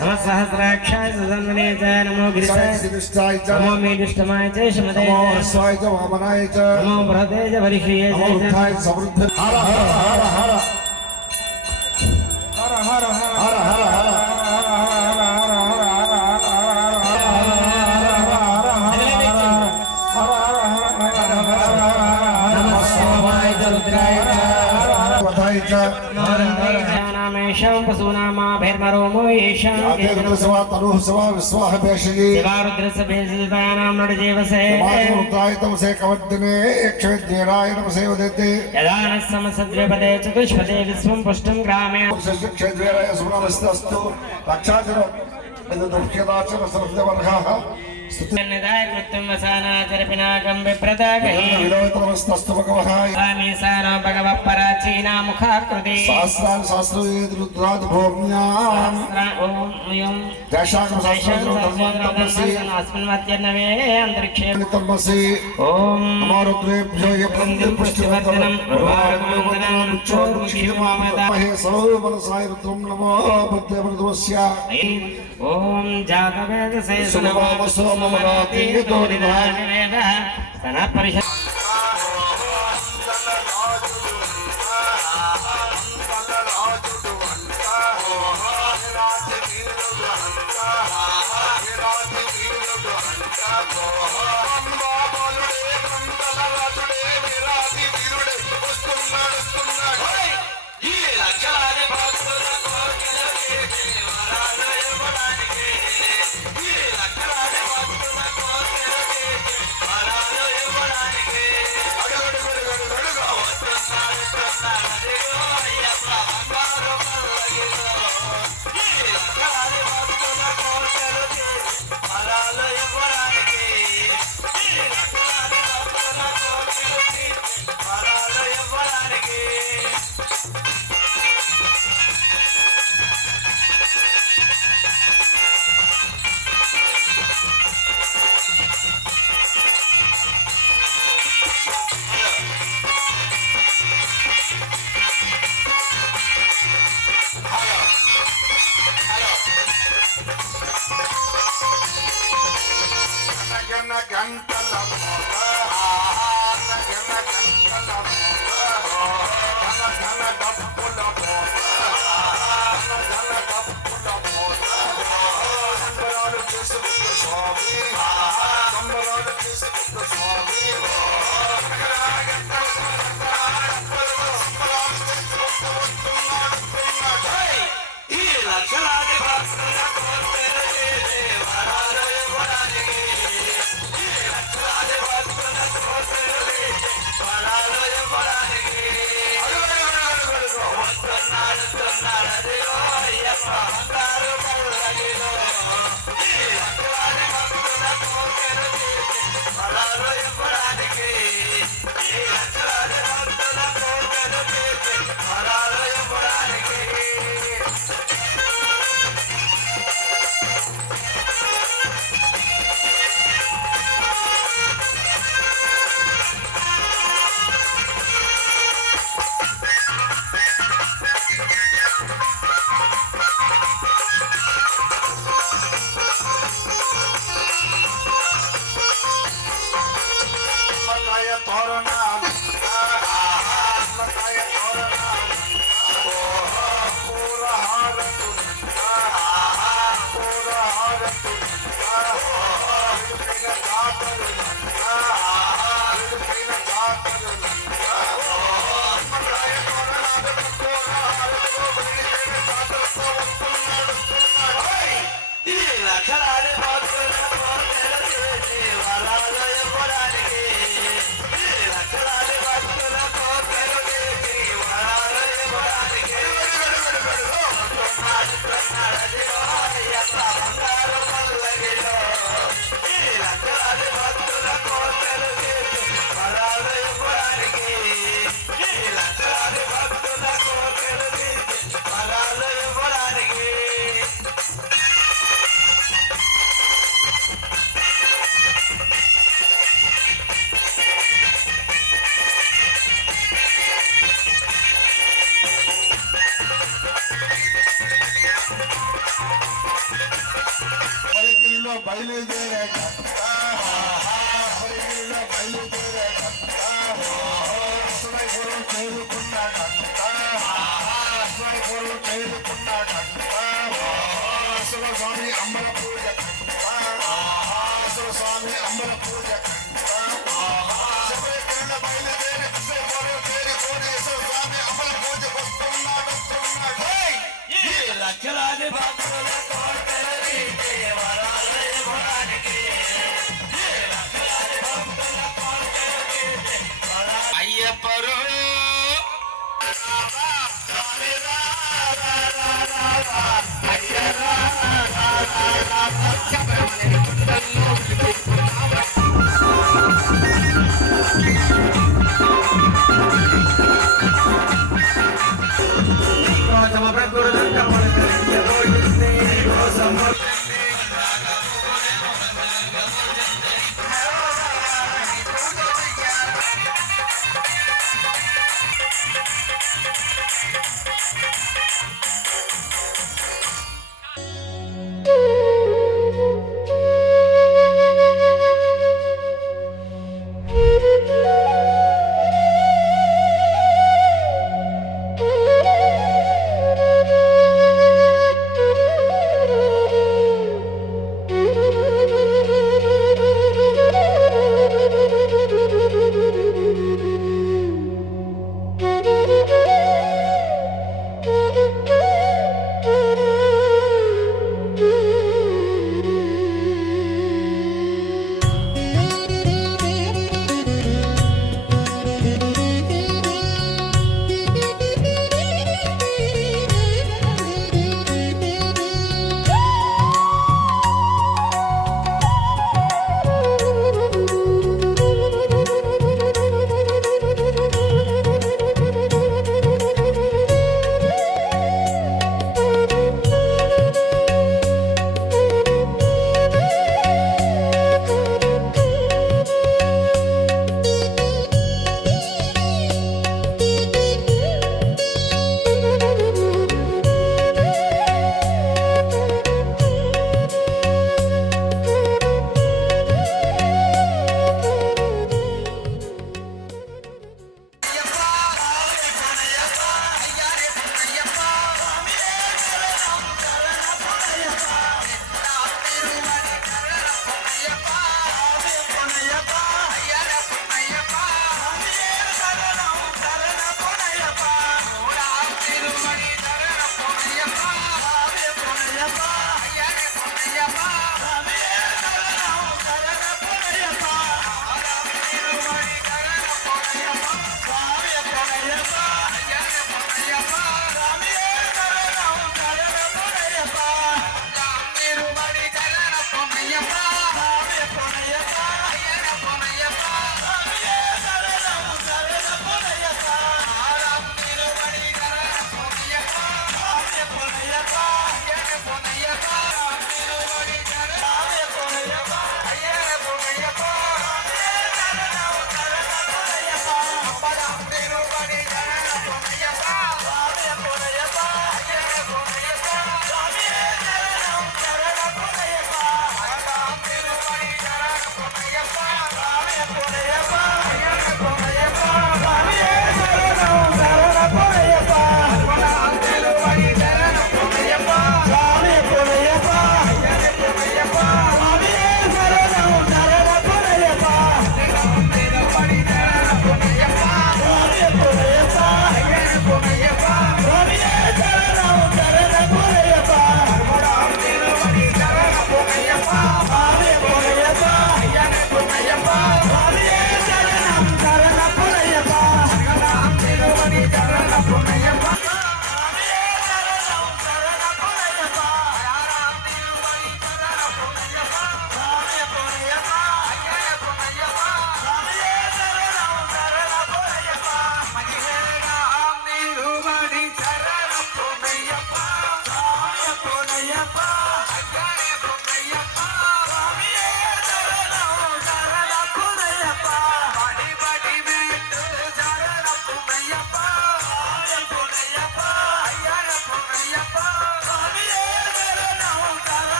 నమః సహస్రాక్షాయ సుధన్వనే చ నమో గిరిశాయ నమో మేఢుష్టమాయ చ శమదే నమో హర్షాయ చ వామనాయ చ నమో బృహదే చ వరిషీయే నమో చ వృద్ధాయ చ సమృద్ధ హర హర హర హర హర హర హర హర నామేషం పశూనామాభిర్మరోమో యేషాం శివారుద్రసభేషిల్పానాం నడజీవసే యదానః సమసద్విపదే చతుష్పదే విశ్వం పుష్టం గ్రామే నిదాయ కృత్యం వసానాచరపినాకం విప్రతాకహి ఆమీసానో భగవః పరాచీనా ముఖాకృతి శాస్త్రాన్ని శాస్త్రం రుద్రాది భోమ్యాం అస్మిన్ మధ్యనవే అంతరిక్షే తమసి ఓం నమో రుద్రేభ్యో పుష్టివర్ధనం మనసాయ రుద్రం నమో బుద్ధేమృతమస్య ఓం జాతవేదసే సనా పరిషత్ వస్తున్నాడు స్వామి అమ్మల పూజ శబరిమల బయలుదేరి తేరి కోటేశ్వర స్వామి అమ్మల పూజకు వస్తున్నాడు. లక్షలాది భక్తుల కోటలకి దేవరాల ఇవ్వడానికి లక్షలాది భక్తుల కోటలకి అయ్యప్పరు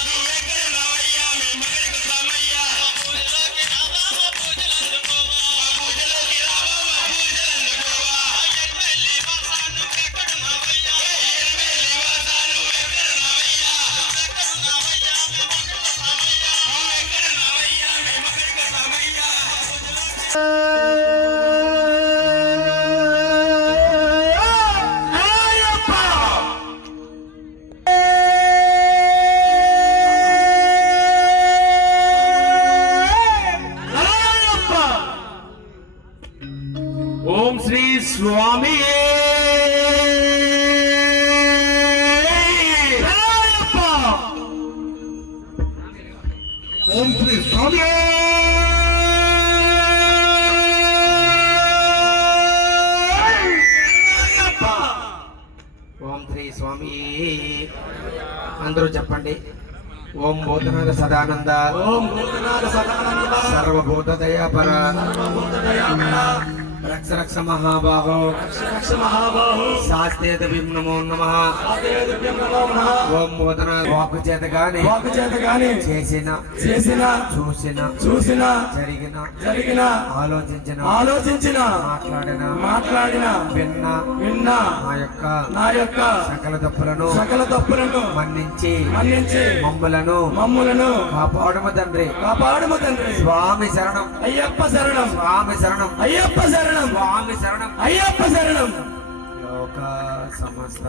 నువ్వెక్కడ రావయ్యా మీ మగడికి స్వామి ఓం శ్రీ స్వామి. అందరూ చెప్పండి. ఓం భూతనాథ సదానంద, ఓం భూతనాథ సదానంద, సర్వభూత దయాపర, సర్వభూత దయాపర, రక్ష రక్ష మహాబాహో, రక్ష రక్ష మహాబాహో, శాస్త్రేత భీం నమో నమః, శాస్త్రేత భీం నమో నమః. ఓం భూతనాథ వాక్కు చేత గాని చేసిన చూసిన జరిగిన ఆలోచించిన మాట్లాడిన విన్న నా యొక్క సకల తప్పులను మన్నించి మమ్ములను కాపాడుము తండ్రి. స్వామి శరణం అయ్యప్ప శరణం, స్వామి శరణం అయ్యప్ప శరణం, స్వామి శరణం అయ్యప్ప శరణం. లోక సమస్త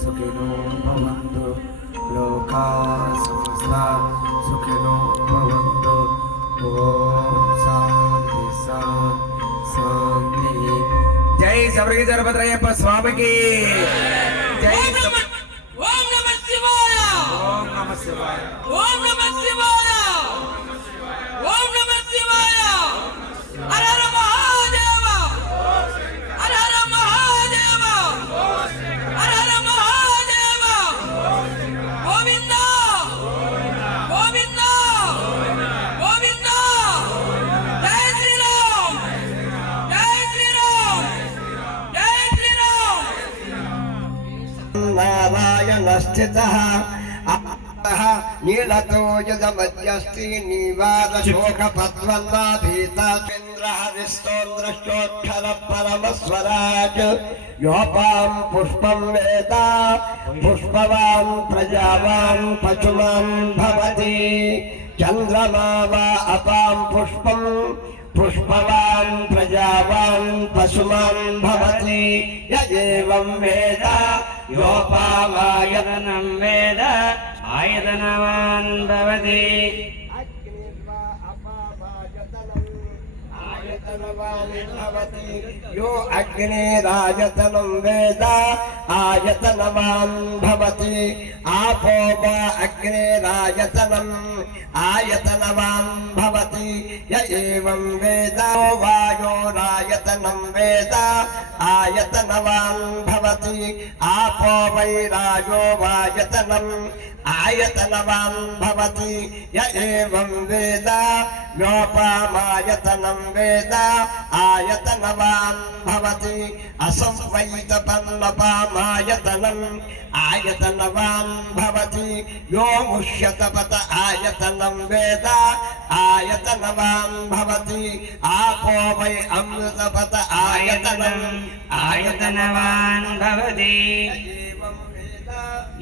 సుఖినో భవంతు, లోక సమస్త సుఖినో భవంతు. ఓం శాంతి శాంతి శాంతి. జై శబరిగిరి జరపద్రయ్యప్ప స్వామికి జై. ఓం నమ శివాయ, ఓం నమ శివాయ, ఓం నమ శివాయ, ఓం నమ శివాయ. హర హర మహాదేవ, హర హర మహాదేవ, హర హర మహాదేవ. గోవింద గోవింద గోవింద. జై శ్రీరామ్, జై శ్రీరామ్, జై శ్రీరామ్. నారాయణ స్థిత నీలతో యదమధ్యస్తి నివార శోక పద్మన్నాభీతాచంద్ర హరిస్తోంద్రష్టోక్షర పరమస్వరాజ్. యోపాం పుష్పం వేద పుష్పవాన్ ప్రజావాన్ పశుమాన్ భవతి. చంద్రమా వా అపాం పుష్పం పుష్పవాన్ ప్రజావాన్ పశుమాన్ భవతి. యయేవం వేద యోపామాయతనం వేద ఆయతనవాన్ భవతి. यो अग्निरायतनं वेद आयतनवान् भवति. आपो वा अग्निरायतनम् आयतनवान् भवति. य एवं वेद वायोरायतनं वेद आयतनवान् भवति. आपो वै रायो वायतनम् आयतनवान् भवति. य एवं वेद योपामायतनं वेद आयतनवान् भवति. असंवैतपन्नपामायतनम् आयतनवान् भवति. यो मुष्यतपत आयतनं वेद आयतनवान् भवति. आपो वै अमृतपत आयतनम् आयतनवान् भवति.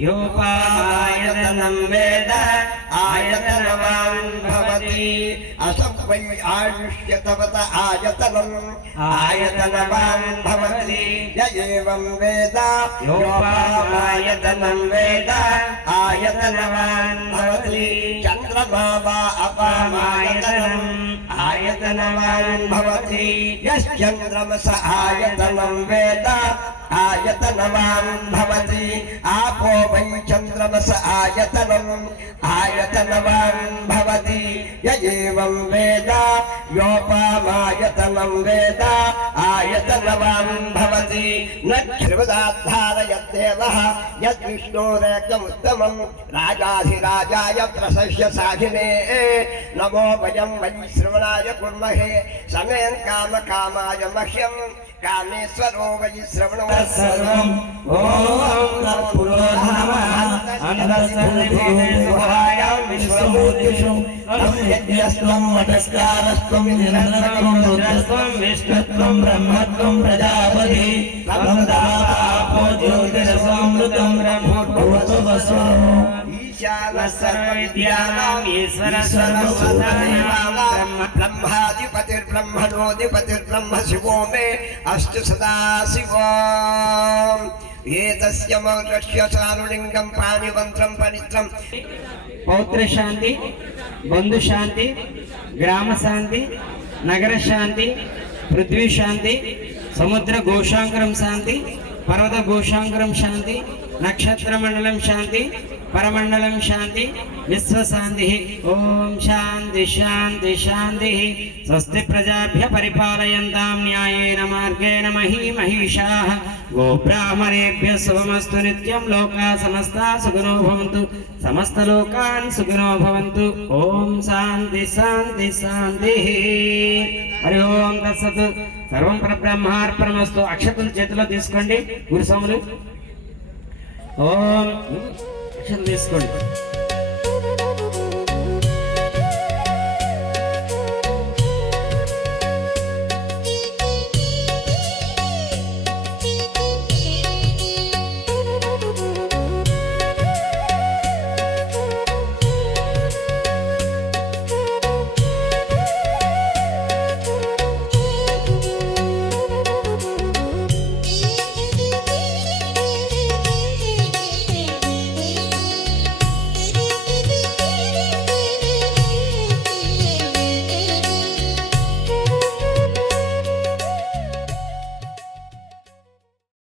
योपायतनं वेद आयतनवान् भवति. असंवै आयुष्यतपत आयतनम् आयतनवान् भवति. य एवं वेद योपायतनं वेद आयतनवान् भवति. चन्द्रमा वा अपामायतनम् आयतनवान् भवति. यश्चन्द्रमस आयतनं वेद आयतनवान् भवति. आपो वै चन्द्रमस आयतनम् आयतनवान् भवति. य एवं वेद योपामायतनं वेद आयतनवान् भवति. न क्षिपदाद्धारयद्देवः यद्विष्णोरेकमुत्तमम् राजाधिराजाय प्रसह्य साधिने. नमो वयं वै श्रवणाय कुर्महे समेन कामकामाय मह्यम् कामेश्वरो वै श्रवणो सर्वम्. ओम तत्पुरोधामः अनन्तसन्निधिः विश्वभूतिषु यज्ञस्त्वं वटस्कारस्त्वं निरन्तरं रुद्रस्त्वं विष्णुत्वं ब्रह्मत्वं प्रजापतिः त्वं दातापो ज्योतिरसमृतं ब्रह्मोद्भूतवस्वरो सर्वविद्यानाम् ईश्वरः सर्वभूतानां ब्रह्माधिपतिर्ब्रह्मणोऽधिपतिर्ब्रह्म शिवो मे अस्तु सदा शिवम्. एतस्य मौलस्य सारुलिङ्गं पाणिमन्त्रं पवित्रम्. పౌత్ర శాంతి, బంధు శాంతి, గ్రామ శాంతి, నగర శాంతి, పృథ్వీ శాంతి, సముద్ర ఘోషాంకరం శాంతి, పర్వత ఘోషాంకరం శాంతి, నక్షత్ర మండలం శాంతి, परमंडलम शांति विश्व शांति ओम शांति शांति शांति स्वस्ति प्रजाभ्य परिपालयन्तां न्यायेन मार्गेण महिषाः गोब्राह्मणेभ्यः शुभमस्तु नित्यं लोकाः समस्ता सुखिनो भवन्तु समस्त लोकान् सुखिनो भवन्तु ओम शांति शांति शांति हरि ओम तत्सत् सर्वं परब्रह्मार्पणमस्तु अक्षतल చేతిలో తీసుకోండి గురు స్వాములు ఓం అక్షతలు తీసుకోండి